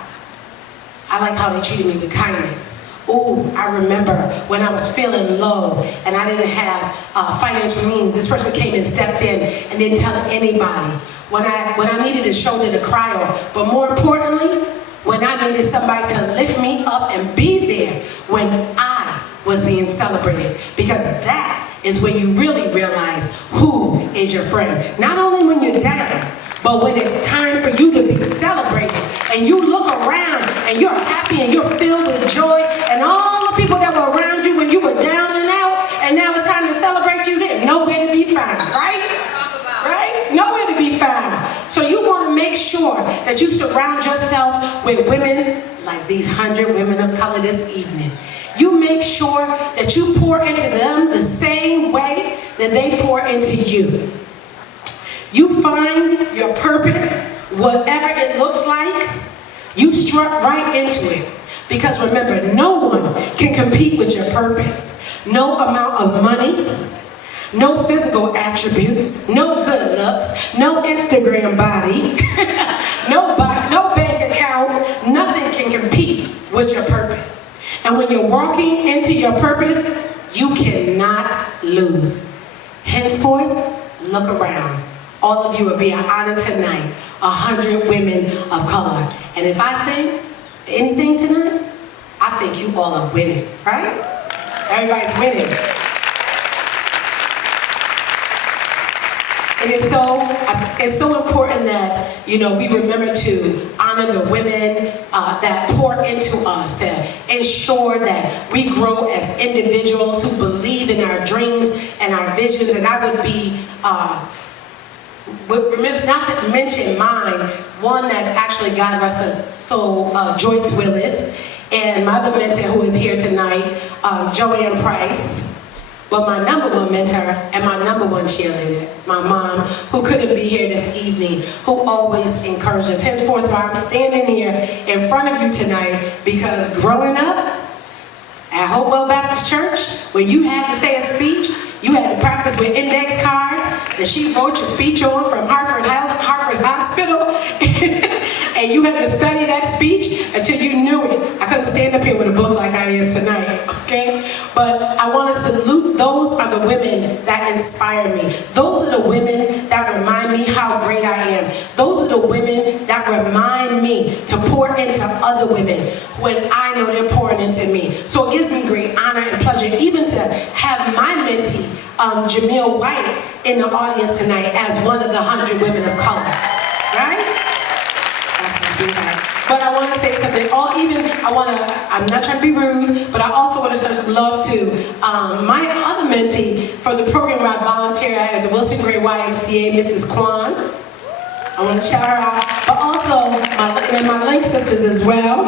I like how they treated me with kindness. Ooh, I remember when I was feeling low and I didn't have financial means. This person came and stepped in and didn't tell anybody. When I needed a shoulder to cry on. But more importantly, when I needed somebody to lift me up and be there when I was being celebrated. Because that is when you really realize who is your friend. Not only when you're down, but when it's time for you to be celebrated and you look around and you're happy and you're filled with joy, and all the people that were around you when you were down and out, and now it's time to celebrate you, they're nowhere to be found, right? Right? Nowhere to be found. So you want to make sure that you surround yourself with women like these 100 women of color this evening. You make sure that you pour into them the same way that they pour into you. You find your purpose, whatever it looks like, you struck right into it. Because remember, no one can compete with your purpose. No amount of money, no physical attributes, no good looks, no Instagram body, no bank account, nothing can compete with your purpose. And when you're walking into your purpose, you cannot lose. Henceforth, look around. All of you will be an honor tonight, 100 women of color. And if I think anything tonight, I think you all are winning, right? Everybody's winning. It's so important that, you know, we remember to honor the women that pour into us, to ensure that we grow as individuals who believe in our dreams and our visions. And I would be remiss not to mention mine, one that actually God rest her soul, Joyce Willis, and my other mentor who is here tonight, Joanne Price. But my number one mentor and my number one cheerleader, my mom, who couldn't be here this evening, who always encouraged us. Henceforth, while I'm standing here in front of you tonight, because growing up at Hopewell Baptist Church, when you had to say a speech, you had to practice with index cards that she wrote your speech on from Hartford Hospital. And you had to study that speech until you knew it. I couldn't stand up here with a book like I am tonight, okay? But I want to salute, those are the women that inspire me. Those are the women that remind me how great I am. Those are the women that remind me to pour into other women when I know they're pouring into me. So it gives me great honor and pleasure even to have my mentee, Jamil White, in the audience tonight as one of the 100 women of color, right? But I want to say something. I'm not trying to be rude, but I also want to show some love to my other mentee for the program where I volunteer at the Wilson Gray YMCA, Mrs. Kwan. I want to shout her out. But also, my Link sisters as well.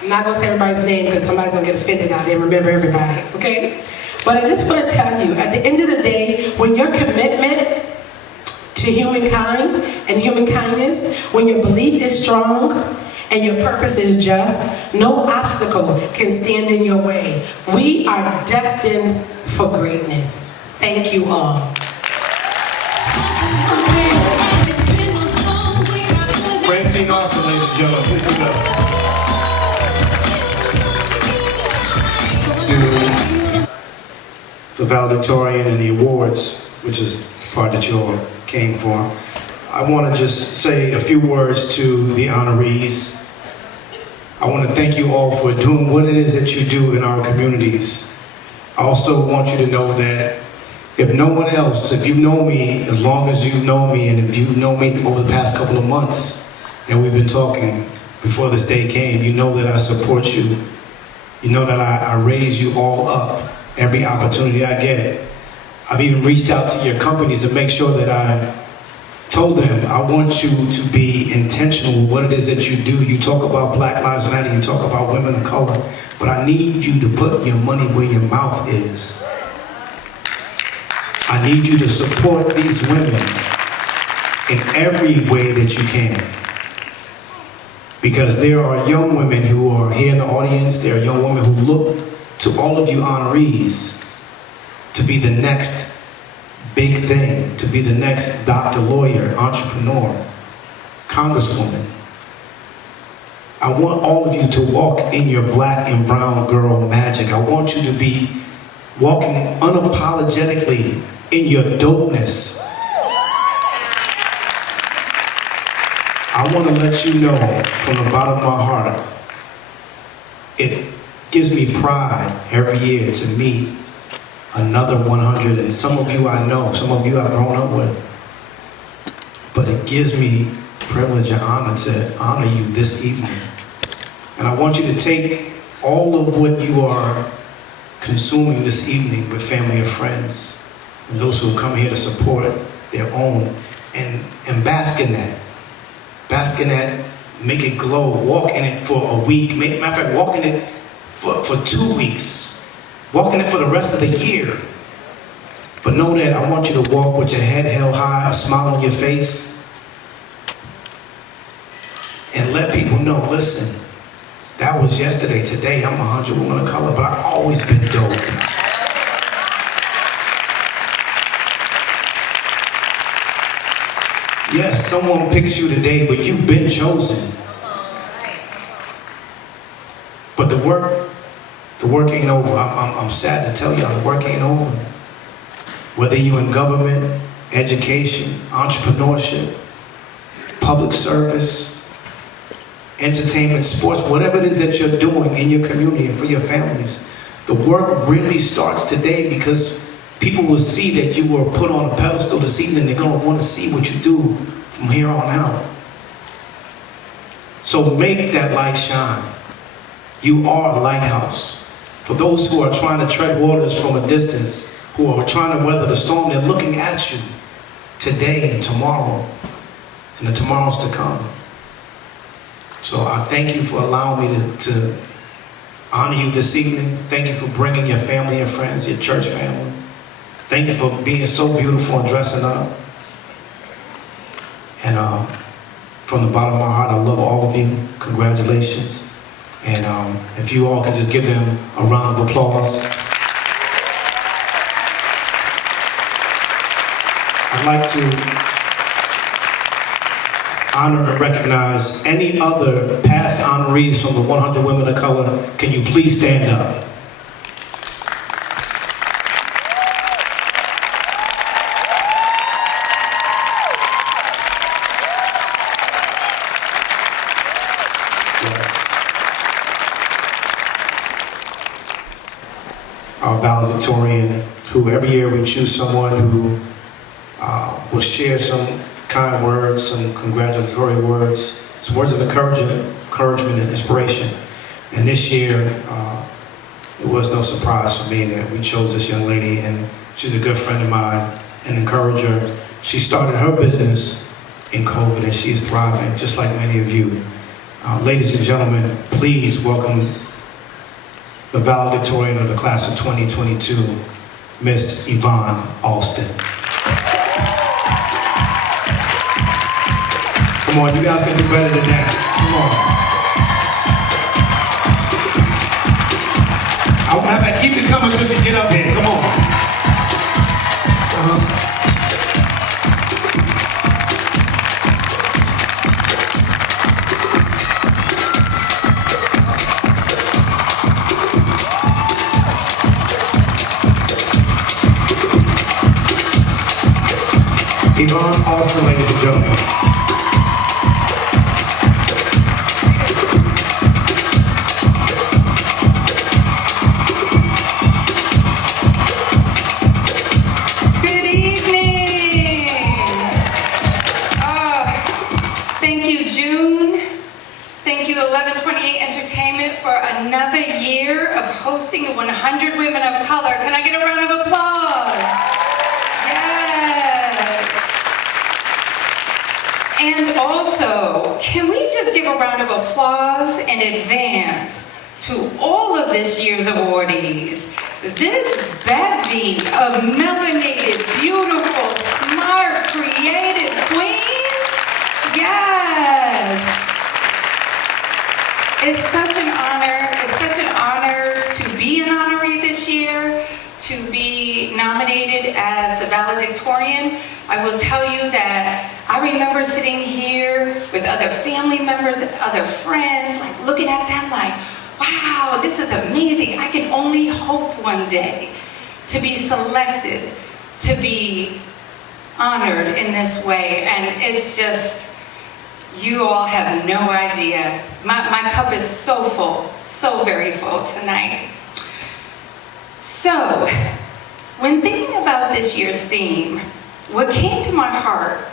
I'm not going to say everybody's name because somebody's going to get offended out there and remember everybody, okay? But I just want to tell you, at the end of the day, when your commitment to humankind and human kindness, when your belief is strong and your purpose is just, no obstacle can stand in your way. We are destined for greatness. Thank you all. Francine Austin, ladies and gentlemen, please sit up. The valedictorian and the awards, which is the part that you all came for. I want to just say a few words to the honorees. I want to thank you all for doing what it is that you do in our communities. I also want you to know that if no one else, if you know me as long as you know me, and if you know me over the past couple of months that we've been talking before this day came, you know that I support you. You know that I raise you all up every opportunity I get. I've even reached out to your companies to make sure that I told them, I want you to be intentional with what it is that you do. You talk about Black Lives Matter, you talk about women of color, but I need you to put your money where your mouth is. I need you to support these women in every way that you can. Because there are young women who are here in the audience, there are young women who look to all of you honorees to be the next big thing, to be the next doctor, lawyer, entrepreneur, congresswoman. I want all of you to walk in your black and brown girl magic. I want you to be walking unapologetically in your dopeness. I want to let you know from the bottom of my heart, it gives me pride every year to meet another 100, and some of you I know, some of you I've grown up with. But it gives me privilege and honor to honor you this evening. And I want you to take all of what you are consuming this evening with family and friends, and those who come here to support their own, and bask in that. Bask in that, make it glow, walk in it for a week. Matter of fact, walk in it for 2 weeks. Walk in it for the rest of the year. But know that I want you to walk with your head held high, a smile on your face, and let people know, listen, that was yesterday. Today, I'm 100 women of color, but I've always been dope. Yes, someone picks you today, but you've been chosen. But the work ain't over. I'm sad to tell y'all, the work ain't over. Whether you're in government, education, entrepreneurship, public service, entertainment, sports, whatever it is that you're doing in your community and for your families, the work really starts today, because people will see that you were put on a pedestal this evening. They're going to want to see what you do from here on out. So make that light shine. You are a lighthouse. For those who are trying to tread waters from a distance, who are trying to weather the storm, they're looking at you today and tomorrow and the tomorrows to come. So I thank you for allowing me to honor you this evening. Thank you for bringing your family and friends, your church family. Thank you for being so beautiful and dressing up. And from the bottom of my heart, I love all of you. Congratulations. And if you all can just give them a round of applause. I'd like to honor and recognize any other past honorees from the 100 Women of Color. Can you please stand up? Our valedictorian, who every year we choose someone who will share some kind words, some congratulatory words, some words of encouragement and inspiration. And this year, it was no surprise for me that we chose this young lady, and she's a good friend of mine, an encourager. She started her business in COVID, and she is thriving, just like many of you. Ladies and gentlemen, please welcome the valedictorian of the class of 2022, Miss Yvonne Alston. Come on, you guys can do better than that. Come on. Matter of fact, keep it coming till you get up here. Come on. Yvonne Alston, ladies and gentlemen. Good evening. Thank you, June. Thank you, 1128 Entertainment, for another year of hosting the 100 Women of Color. Can I get a round of applause? Yes. And also, can we just give a round of applause in advance to all of this year's awardees? This bevy of melanated, beautiful, smart, creative queens? Yes! It's such an honor. It's such an honor to be an honoree this year, to be nominated as the valedictorian. I will tell you that I remember sitting here with other family members and other friends, like looking at them like, wow, this is amazing. I can only hope one day to be selected, to be honored in this way. And it's just, you all have no idea. My cup is so full, so very full tonight. So, when thinking about this year's theme, what came to my heart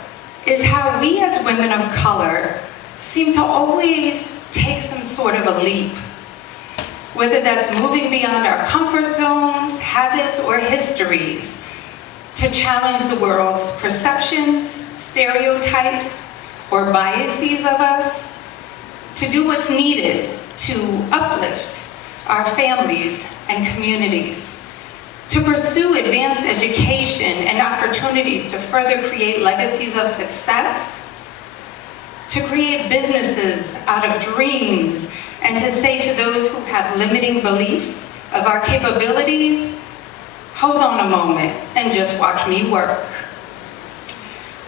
is how we as women of color seem to always take some sort of a leap. Whether that's moving beyond our comfort zones, habits, or histories, to challenge the world's perceptions, stereotypes, or biases of us, to do what's needed to uplift our families and communities, to pursue advanced education and opportunities to further create legacies of success, to create businesses out of dreams, and to say to those who have limiting beliefs of our capabilities, hold on a moment and just watch me work.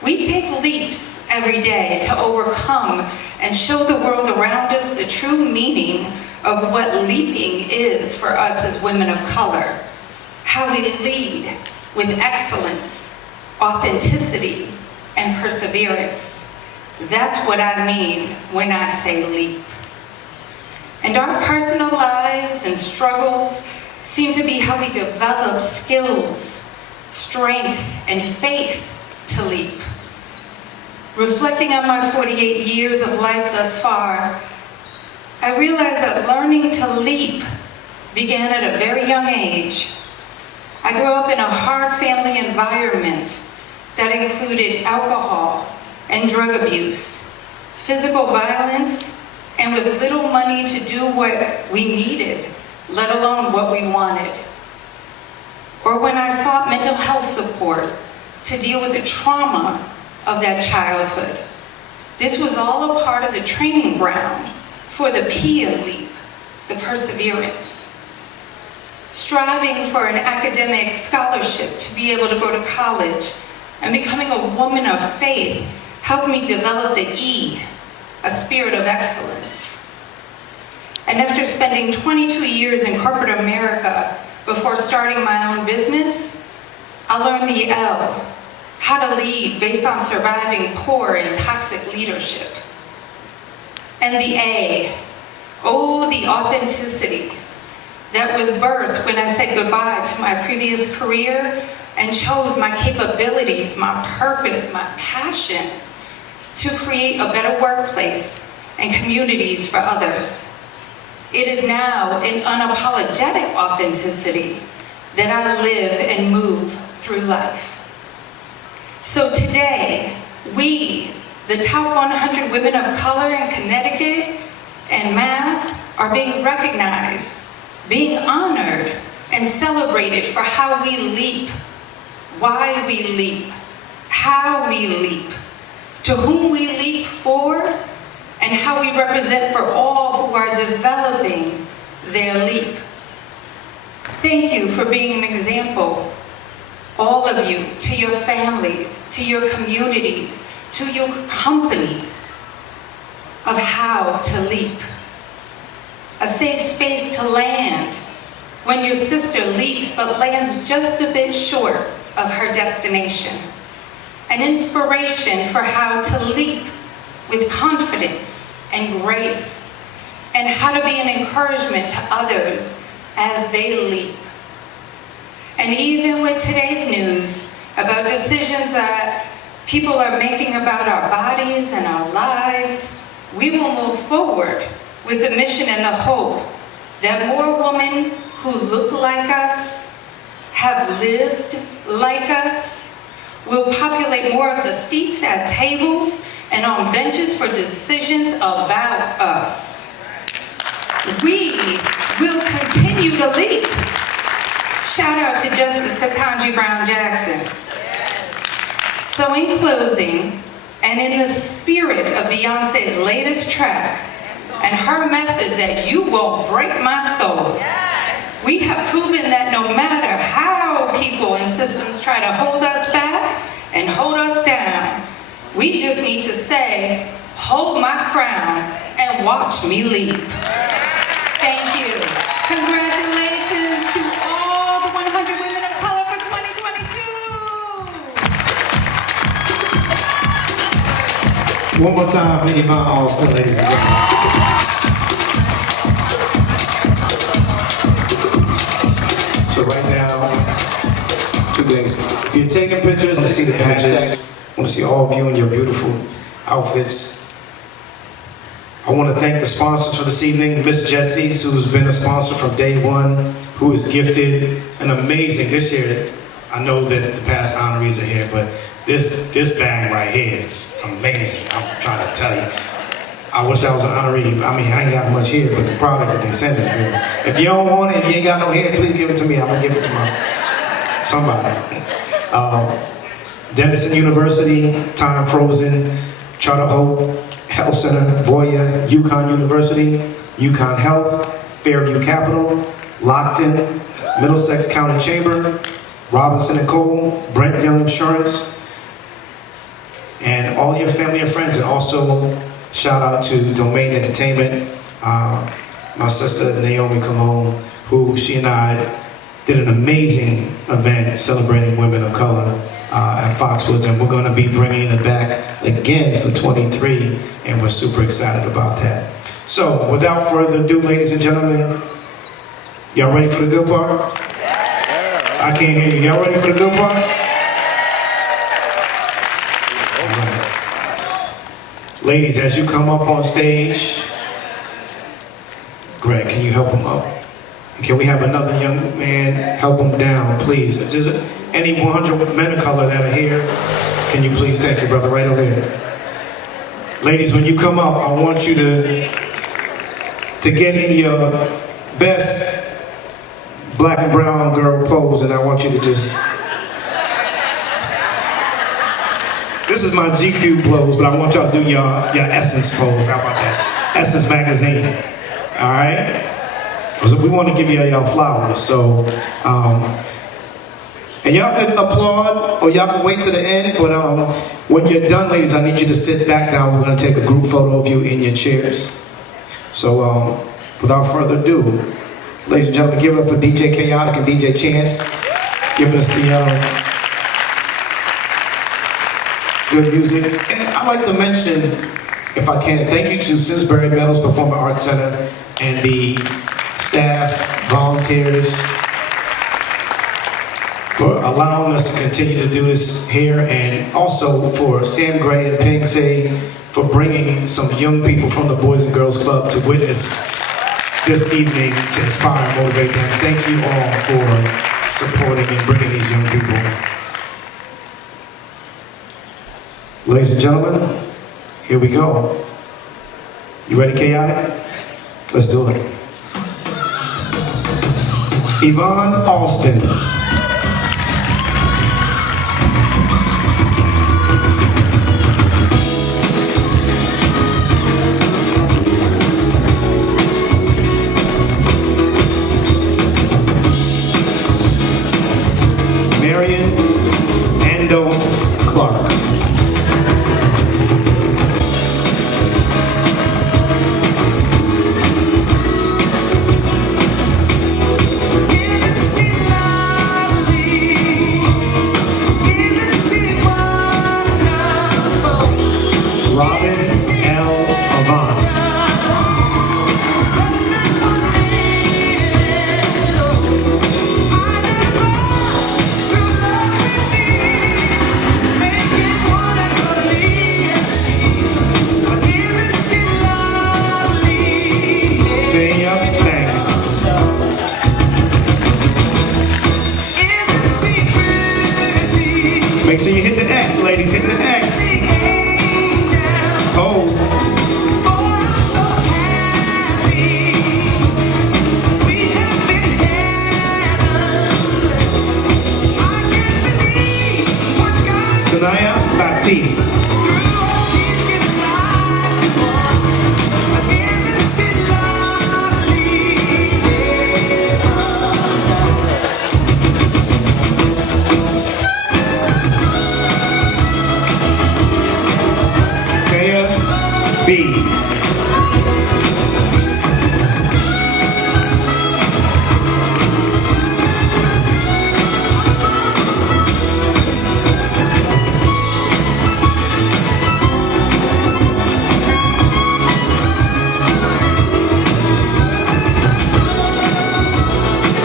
We take leaps every day to overcome and show the world around us the true meaning of what leaping is for us as women of color. How we lead with excellence, authenticity, and perseverance. That's what I mean when I say leap. And our personal lives and struggles seem to be how we develop skills, strength, and faith to leap. Reflecting on my 48 years of life thus far, I realized that learning to leap began at a very young age. I grew up in a hard family environment that included alcohol and drug abuse, physical violence, and with little money to do what we needed, let alone what we wanted. Or when I sought mental health support to deal with the trauma of that childhood. This was all a part of the training ground for the P of leap, the perseverance. Striving for an academic scholarship to be able to go to college and becoming a woman of faith helped me develop the E, a spirit of excellence. And after spending 22 years in corporate America before starting my own business, I learned the L, how to lead based on surviving poor and toxic leadership. And the A, oh, the authenticity that was birthed when I said goodbye to my previous career and chose my capabilities, my purpose, my passion to create a better workplace and communities for others. It is now an unapologetic authenticity that I live and move through life. So today, we, the top 100 women of color in Connecticut and Mass are being recognized, being honored, and celebrated for how we leap, why we leap, how we leap, to whom we leap for, and how we represent for all who are developing their leap. Thank you for being an example, all of you, to your families, to your communities, to your companies, of how to leap. A safe space to land when your sister leaps but lands just a bit short of her destination. An inspiration for how to leap with confidence and grace, and how to be an encouragement to others as they leap. And even with today's news about decisions that people are making about our bodies and our lives, we will move forward with the mission and the hope that more women who look like us, have lived like us, will populate more of the seats at tables and on benches for decisions about us. We will continue to leap. Shout out to Justice Ketanji Brown Jackson. So in closing, and in the spirit of Beyonce's latest track, and her message that you won't break my soul, we have proven that no matter how people and systems try to hold us back and hold us down, we just need to say, hold my crown and watch me leap. Thank you. Congratulations to all the 100 women of color for 2022. One more time for Yvonne Alston, ladies and gentlemen. So right now, two things. If you're taking pictures, let's see the images. I want to see all of you in your beautiful outfits. I want to thank the sponsors for this evening, Miss Jessie's, who's been a sponsor from day one, who is gifted an amazing, this year, I know that the past honorees are here, but this bag right here is amazing. I'm trying to tell you. I wish I was an honoree. I mean, I ain't got much here, but the product that they sent is good. If you don't want it, if you ain't got no hair, please give it to me. I'm gonna give it to somebody. Denison University, Time Frozen, Charter Hope Health Center, Voya, UConn University, UConn Health, Fairview Capital, Lockton, Middlesex County Chamber, Robinson & Cole, Brent Young Insurance, and all your family and friends. And also shout out to Domain Entertainment, my sister Naomi Colon, who she and I did an amazing event celebrating women of color at Foxwoods, and we're going to be bringing it back again for 23, and we're super excited about that. So without further ado, ladies and gentlemen, y'all ready for the good part? I can't hear you. Y'all ready for the good part? Ladies, as you come up on stage, Greg, can you help him up? Can we have another young man help him down, please? If there's any 100 men of color that are here, can you please, thank you, brother, right over here. Ladies, when you come up, I want you to get in your best black and brown girl pose, and I want you to just... This is my GQ pose, but I want y'all to do your Essence pose. How about that? Essence magazine. All right? So we want to give y'all flowers. So, and y'all can applaud, or y'all can wait to the end. But when you're done, ladies, I need you to sit back down. We're going to take a group photo of you in your chairs. So, without further ado, ladies and gentlemen, give it up for DJ Chaotic and DJ Chance, giving us the good music. And I'd like to mention, if I can, thank you to Simsbury Meadows Performing Arts Center and the staff, volunteers, for allowing us to continue to do this here, and also for Sam Gray and Ping Say for bringing some young people from the Boys and Girls Club to witness this evening to inspire and motivate them. Thank you all for supporting and bringing these young people. Ladies and gentlemen, Here we go. You ready, Chaotic? Let's do it. Yvonne Alston. Marion Ando Clark. Robin L. Avant. Tanya Banks. Make sure you hit the X, ladies, hit the X. Hold. Sanaya Baptiste. Kaya B.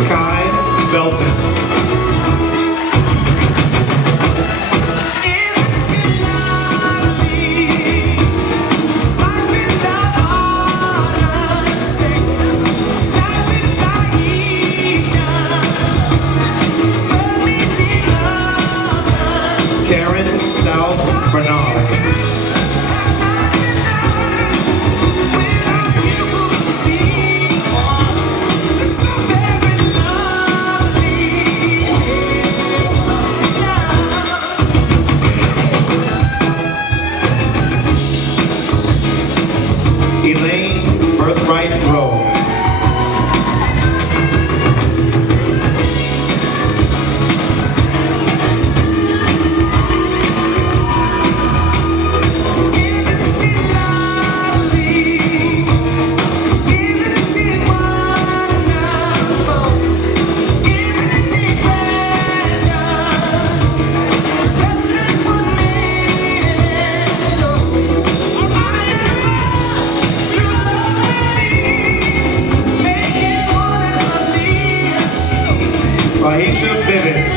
Kai Belton. Karen South Bernard. Elaine Birthright Rowe. Aisha Bennett.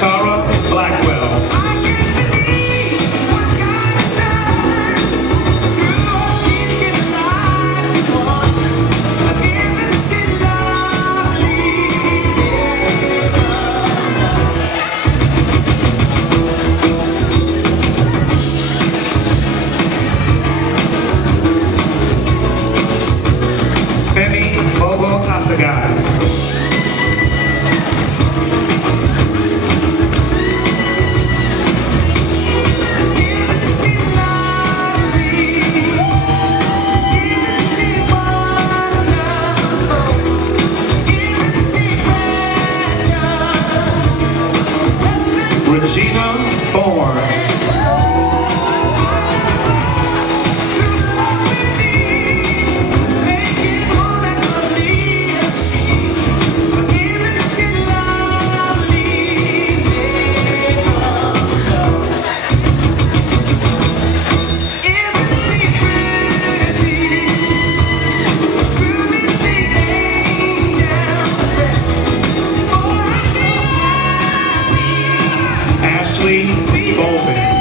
Tara Blackwell. Femi Bobo Asagai. Regina Bourne. Ashley Bowman.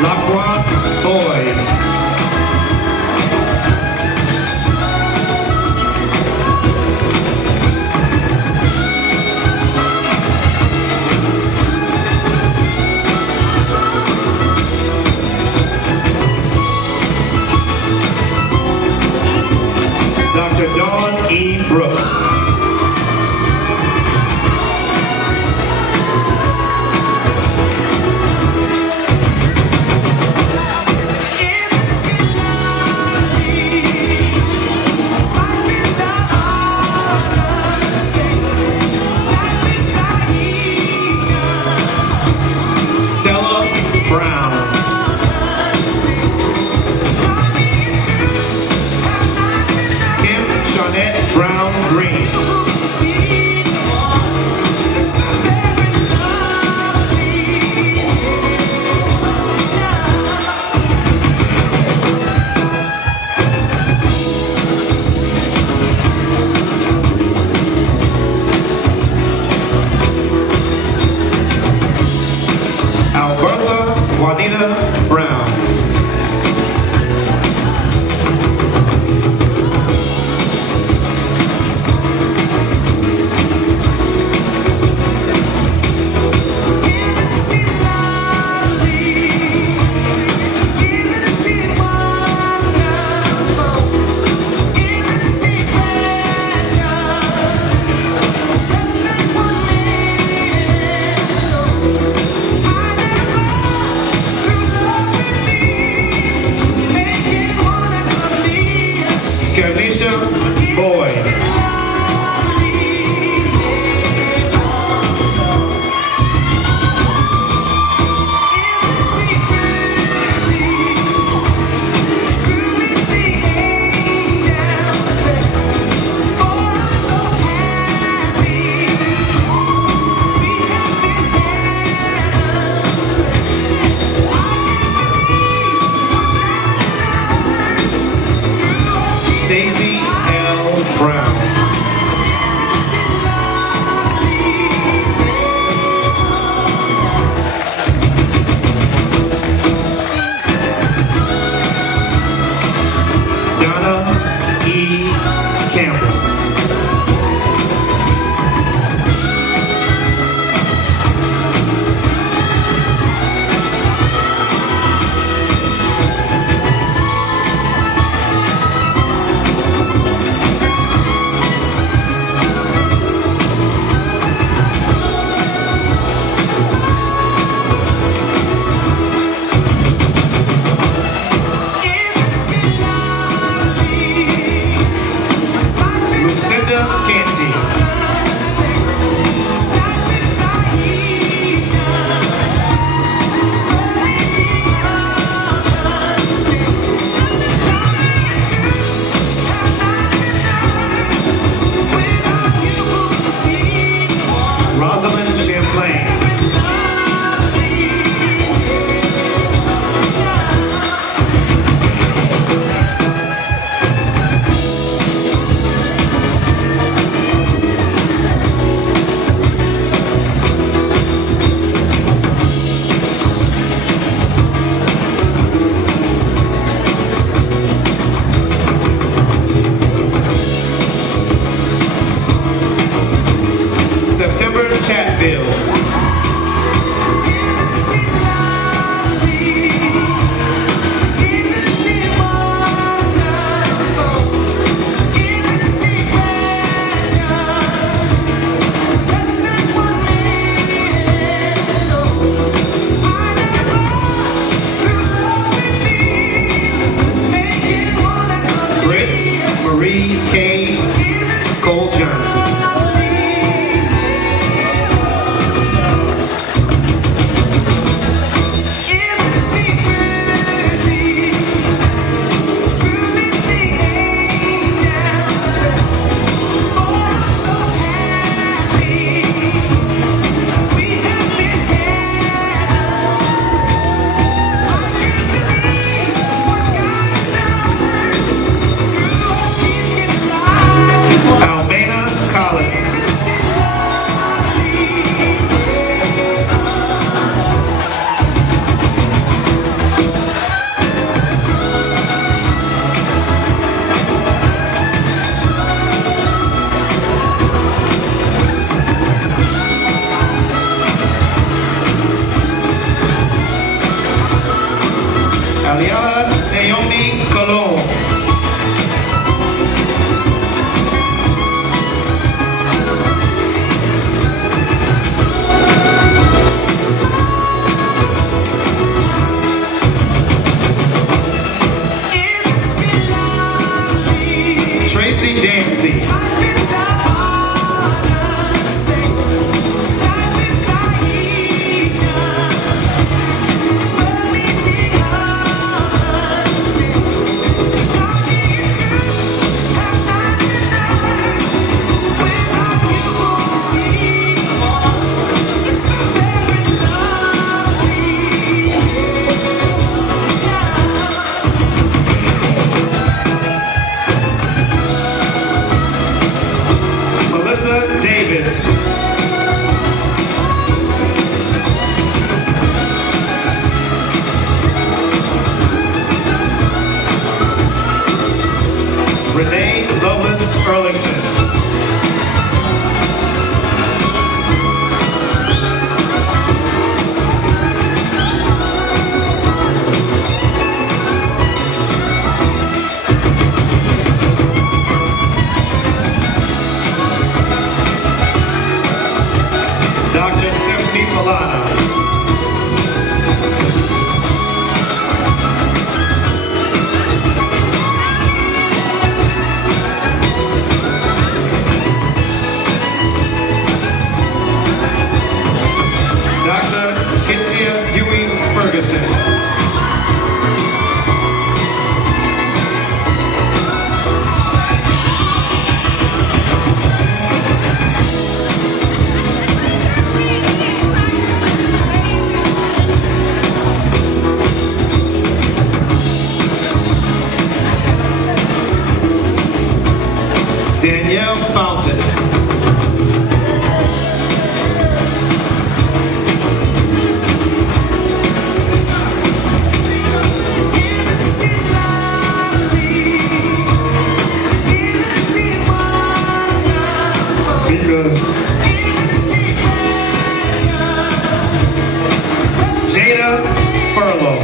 Laquan Boyd. Dr. Dawn E. Brooks. Stella Brown. Kim Shawnette Brown Green. Alberta Juanita Brown. Kanisha Boyd. Daisy L. Brown. Donna E. Campbell. Lucinda Canty. Rosalind Champlain. September Chatfield. Britt Marie K. Cole Johnson. Dancy. Melissa Davis. Renee Lomas Erlington. Dr. Stephanie Solana. Dr. Kinsia Huey Ferguson. Danielle Fountain. Jada Furlow.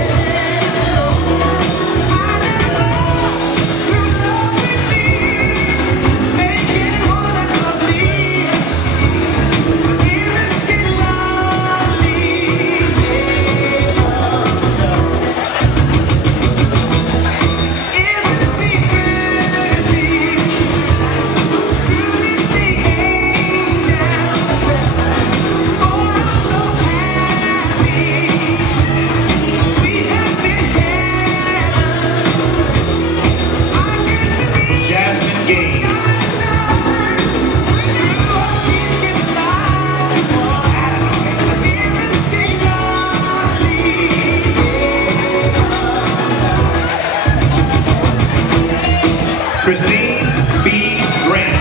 Jasmine Gaines. Christine B. Grant.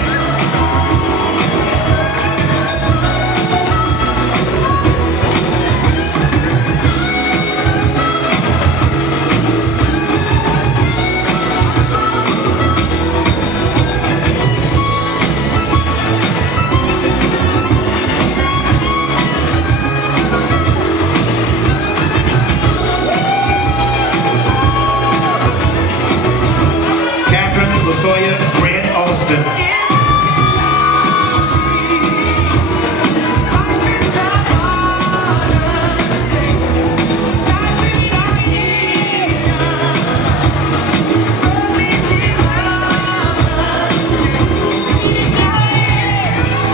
Catherine Latoya Grant Alston.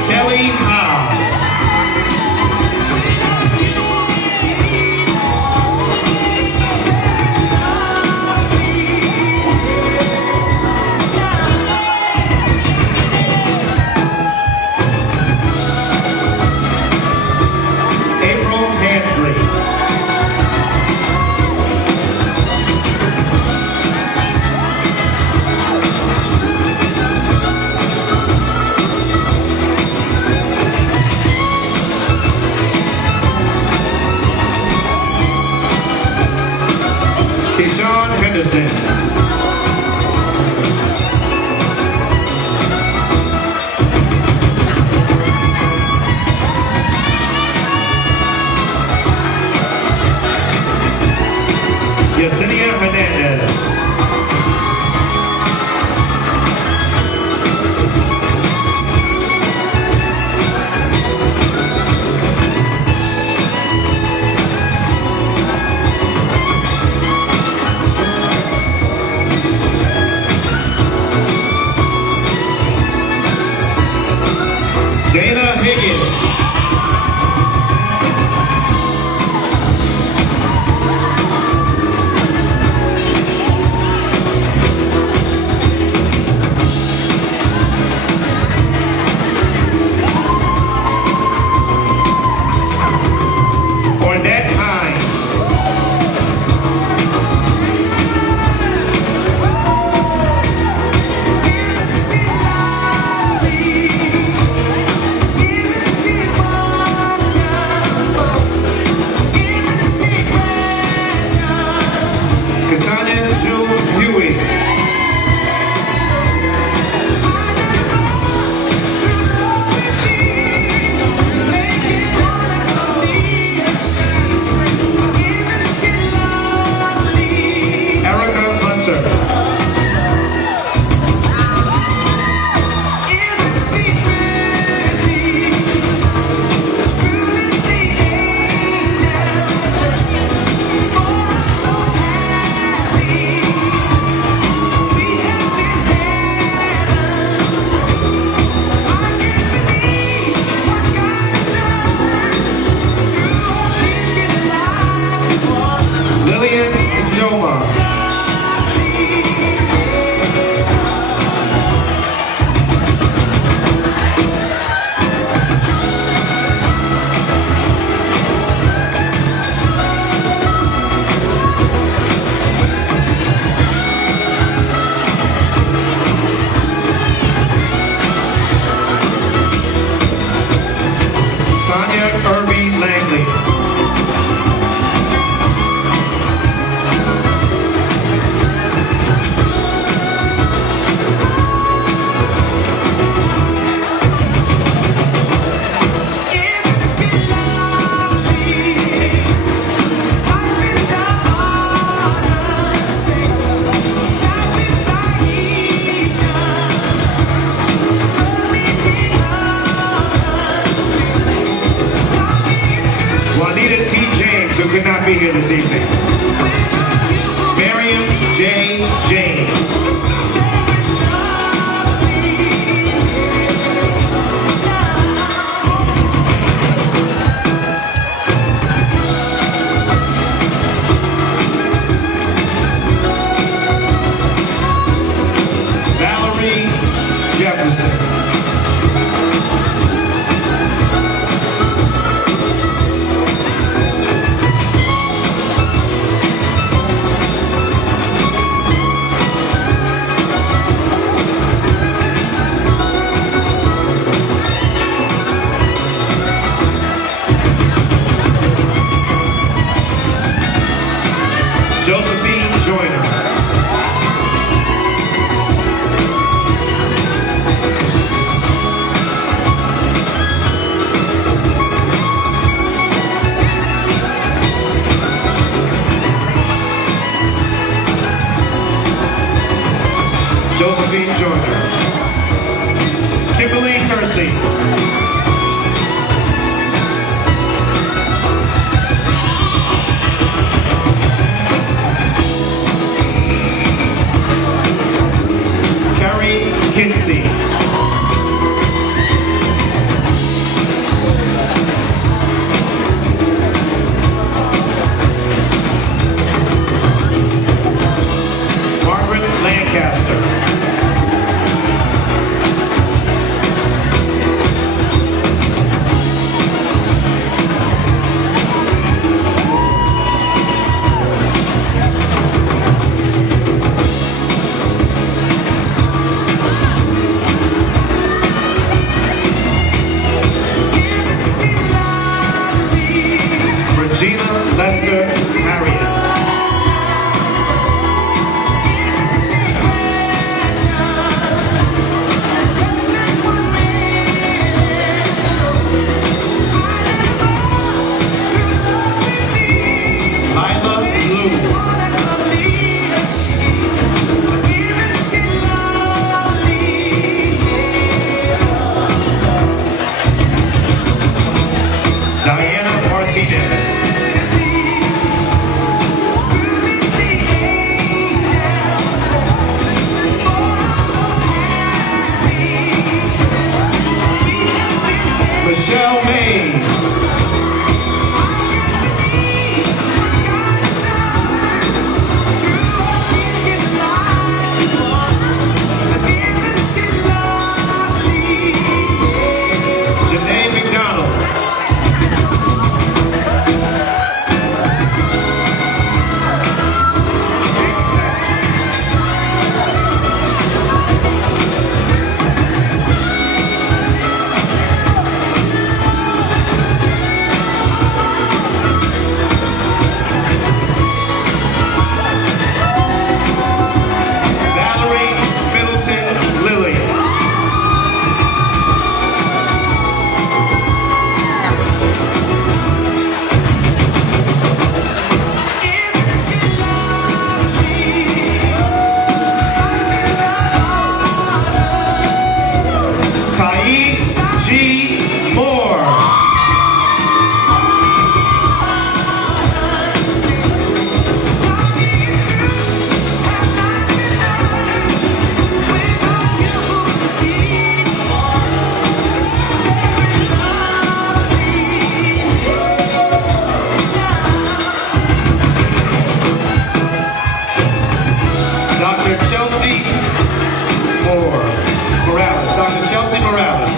Kelly Howe. here this evening. Miriam J. James. Valerie Jefferson. Josephine Joyner. Josephine Joyner. Kimberly Kersey. Carrie Kinsey. Margaret Lancaster. Regina Lester Harriet. Lila Blue. Diana Martinez. Michelle Mays. Janae McDonald. Valerie Middleton Lilly. Thais G. Moore. Dr. Chelsea Morales. Dr. Chelsea Morales.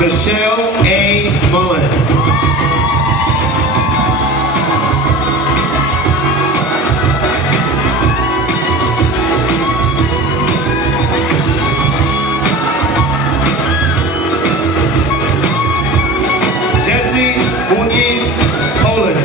Michelle A. Mullen. Jesse Muniz Poland.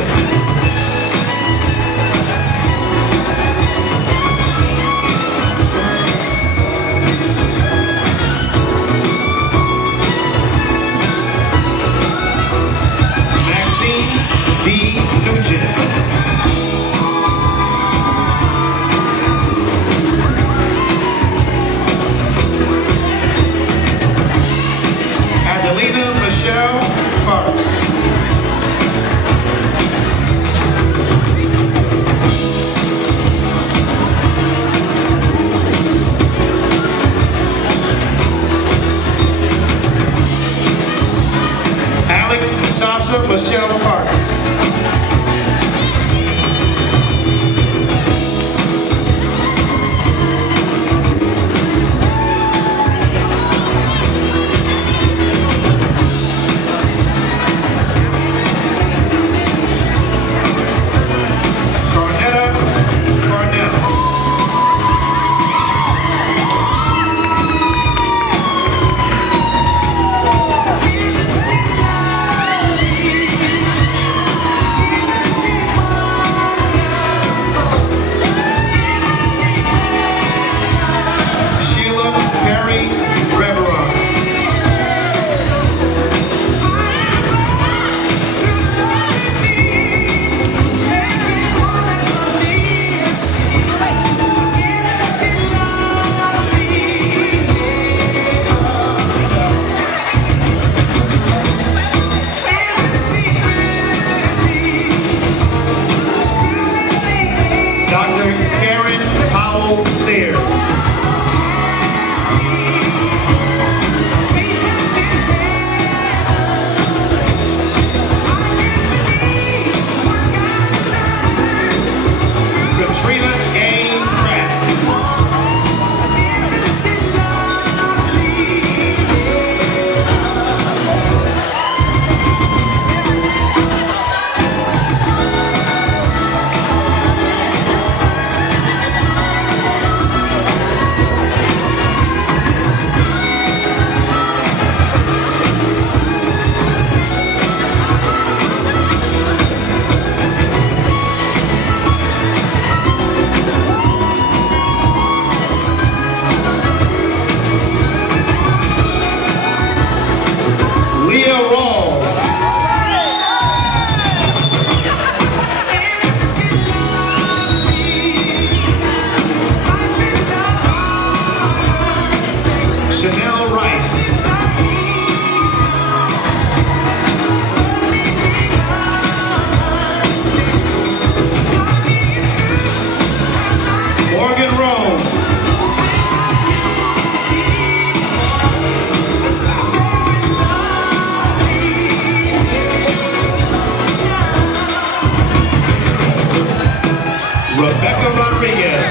Rebecca Rodriguez.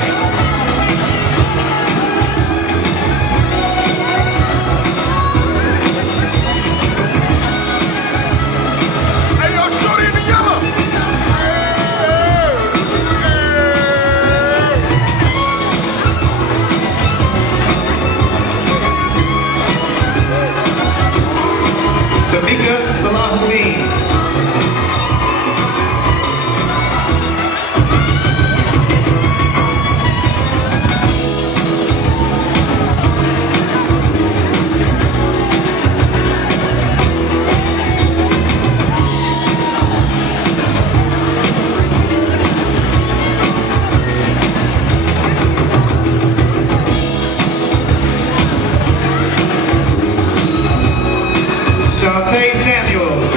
Tamika Salahuddin. Shantae Samuels.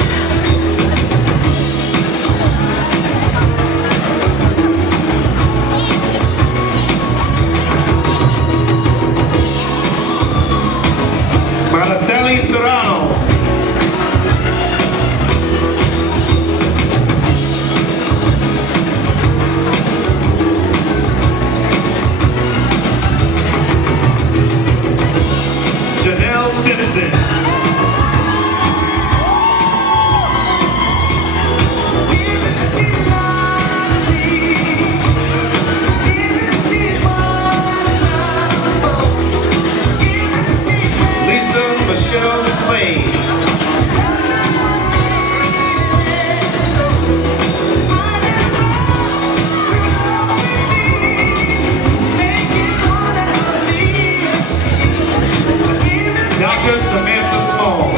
Mariceli Serrano. Janelle Simpson. Michelle Slade. Dr. Samantha Small.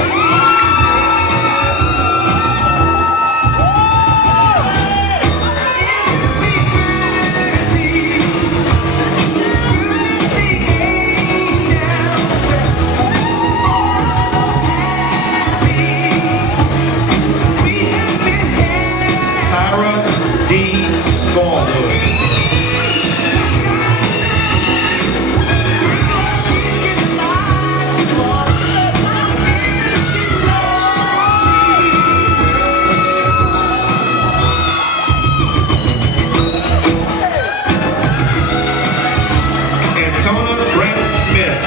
Tyra D. Smallwood. Antona Brent Smith.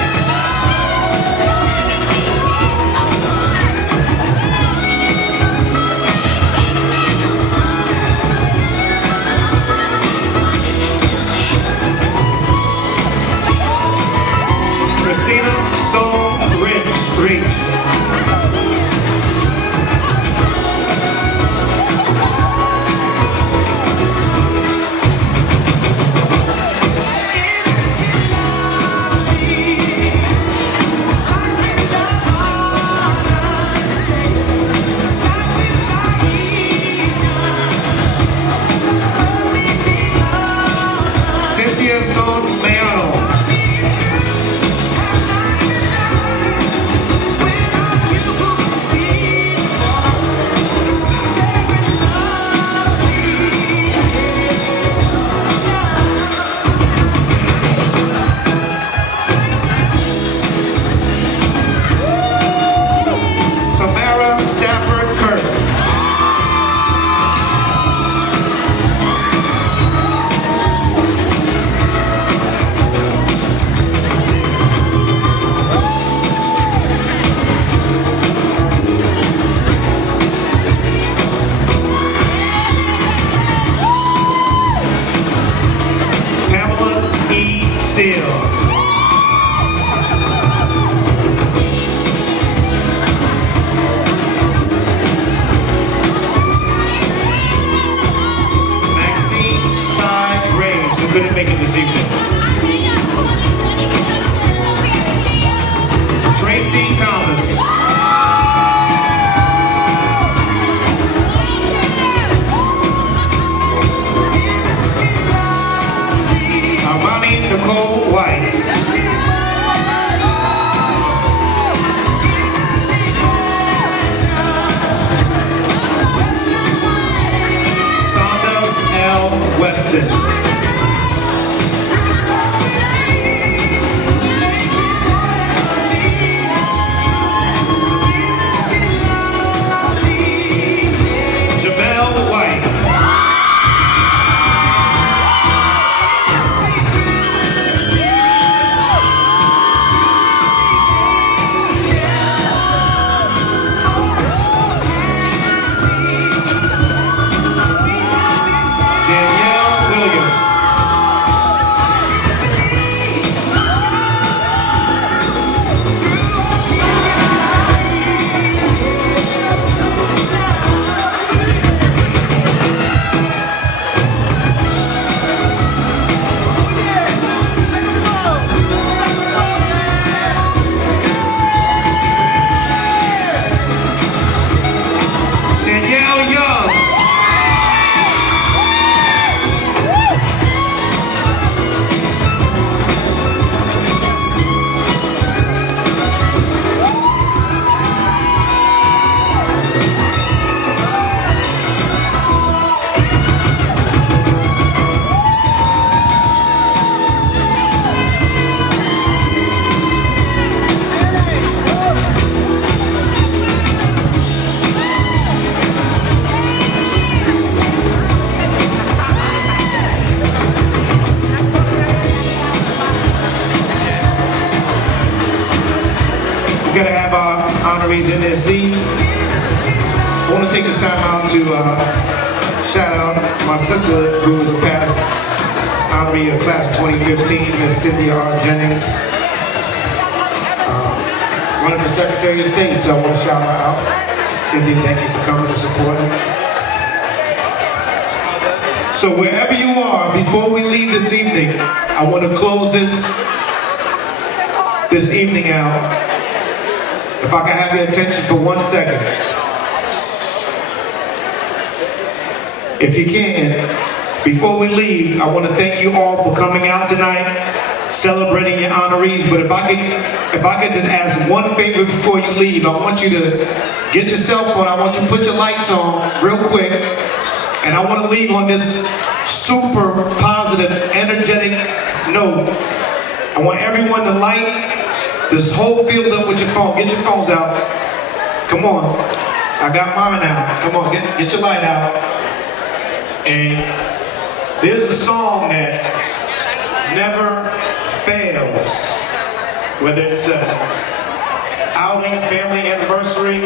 Christina Stone Reach. Cynthia Son Mayano. Tamara Stafford Kirk. Pamela E. Steele. Maxine Ty Graves, who couldn't make it this evening. Tracy Thomas. Armani Nicole Weiss. Sonda L. Weston. Jamel White. honorees in their seats. I want to take this time out to shout out my sister who was a past honoree of class of 2015, Miss Cynthia R. Jennings. Running for Secretary of State, so I want to shout her out. Cynthia, thank you for coming to support her. So wherever you are, before we leave this evening, I want to close this evening out. If I can have your attention for 1 second. If you can, before we leave, I want to thank you all for coming out tonight, celebrating your honorees. But if I could just ask one favor before you leave, I want you to get your cell phone. I want you to put your lights on real quick. And I want to leave on this super positive, energetic note. I want everyone to light this whole field up with your phone. Get your phones out. Come on. I got mine out. Come on, get your light out. And there's a song that never fails. Whether it's an outing, family anniversary.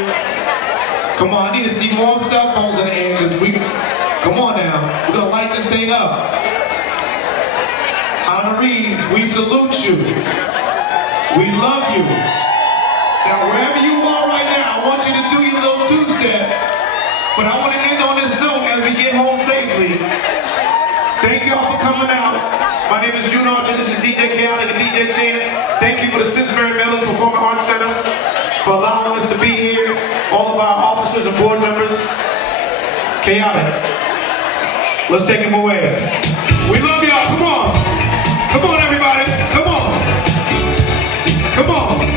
Come on, I need to see more cell phones in the air because come on now, we're gonna light this thing up. Honorees, we salute you. We love you. Now wherever you are right now, I want you to do your little two-step. But I want to end on this note as we get home safely. Thank you all for coming out. My name is June Archer, this is DJ Chaotic and DJ Chance. Thank you for the Simsbury Meadows Performing Arts Center for allowing us to be here. All of our officers and board members. Chaotic. Let's take him away. We love y'all, come on. Come on everybody, come on. Come on.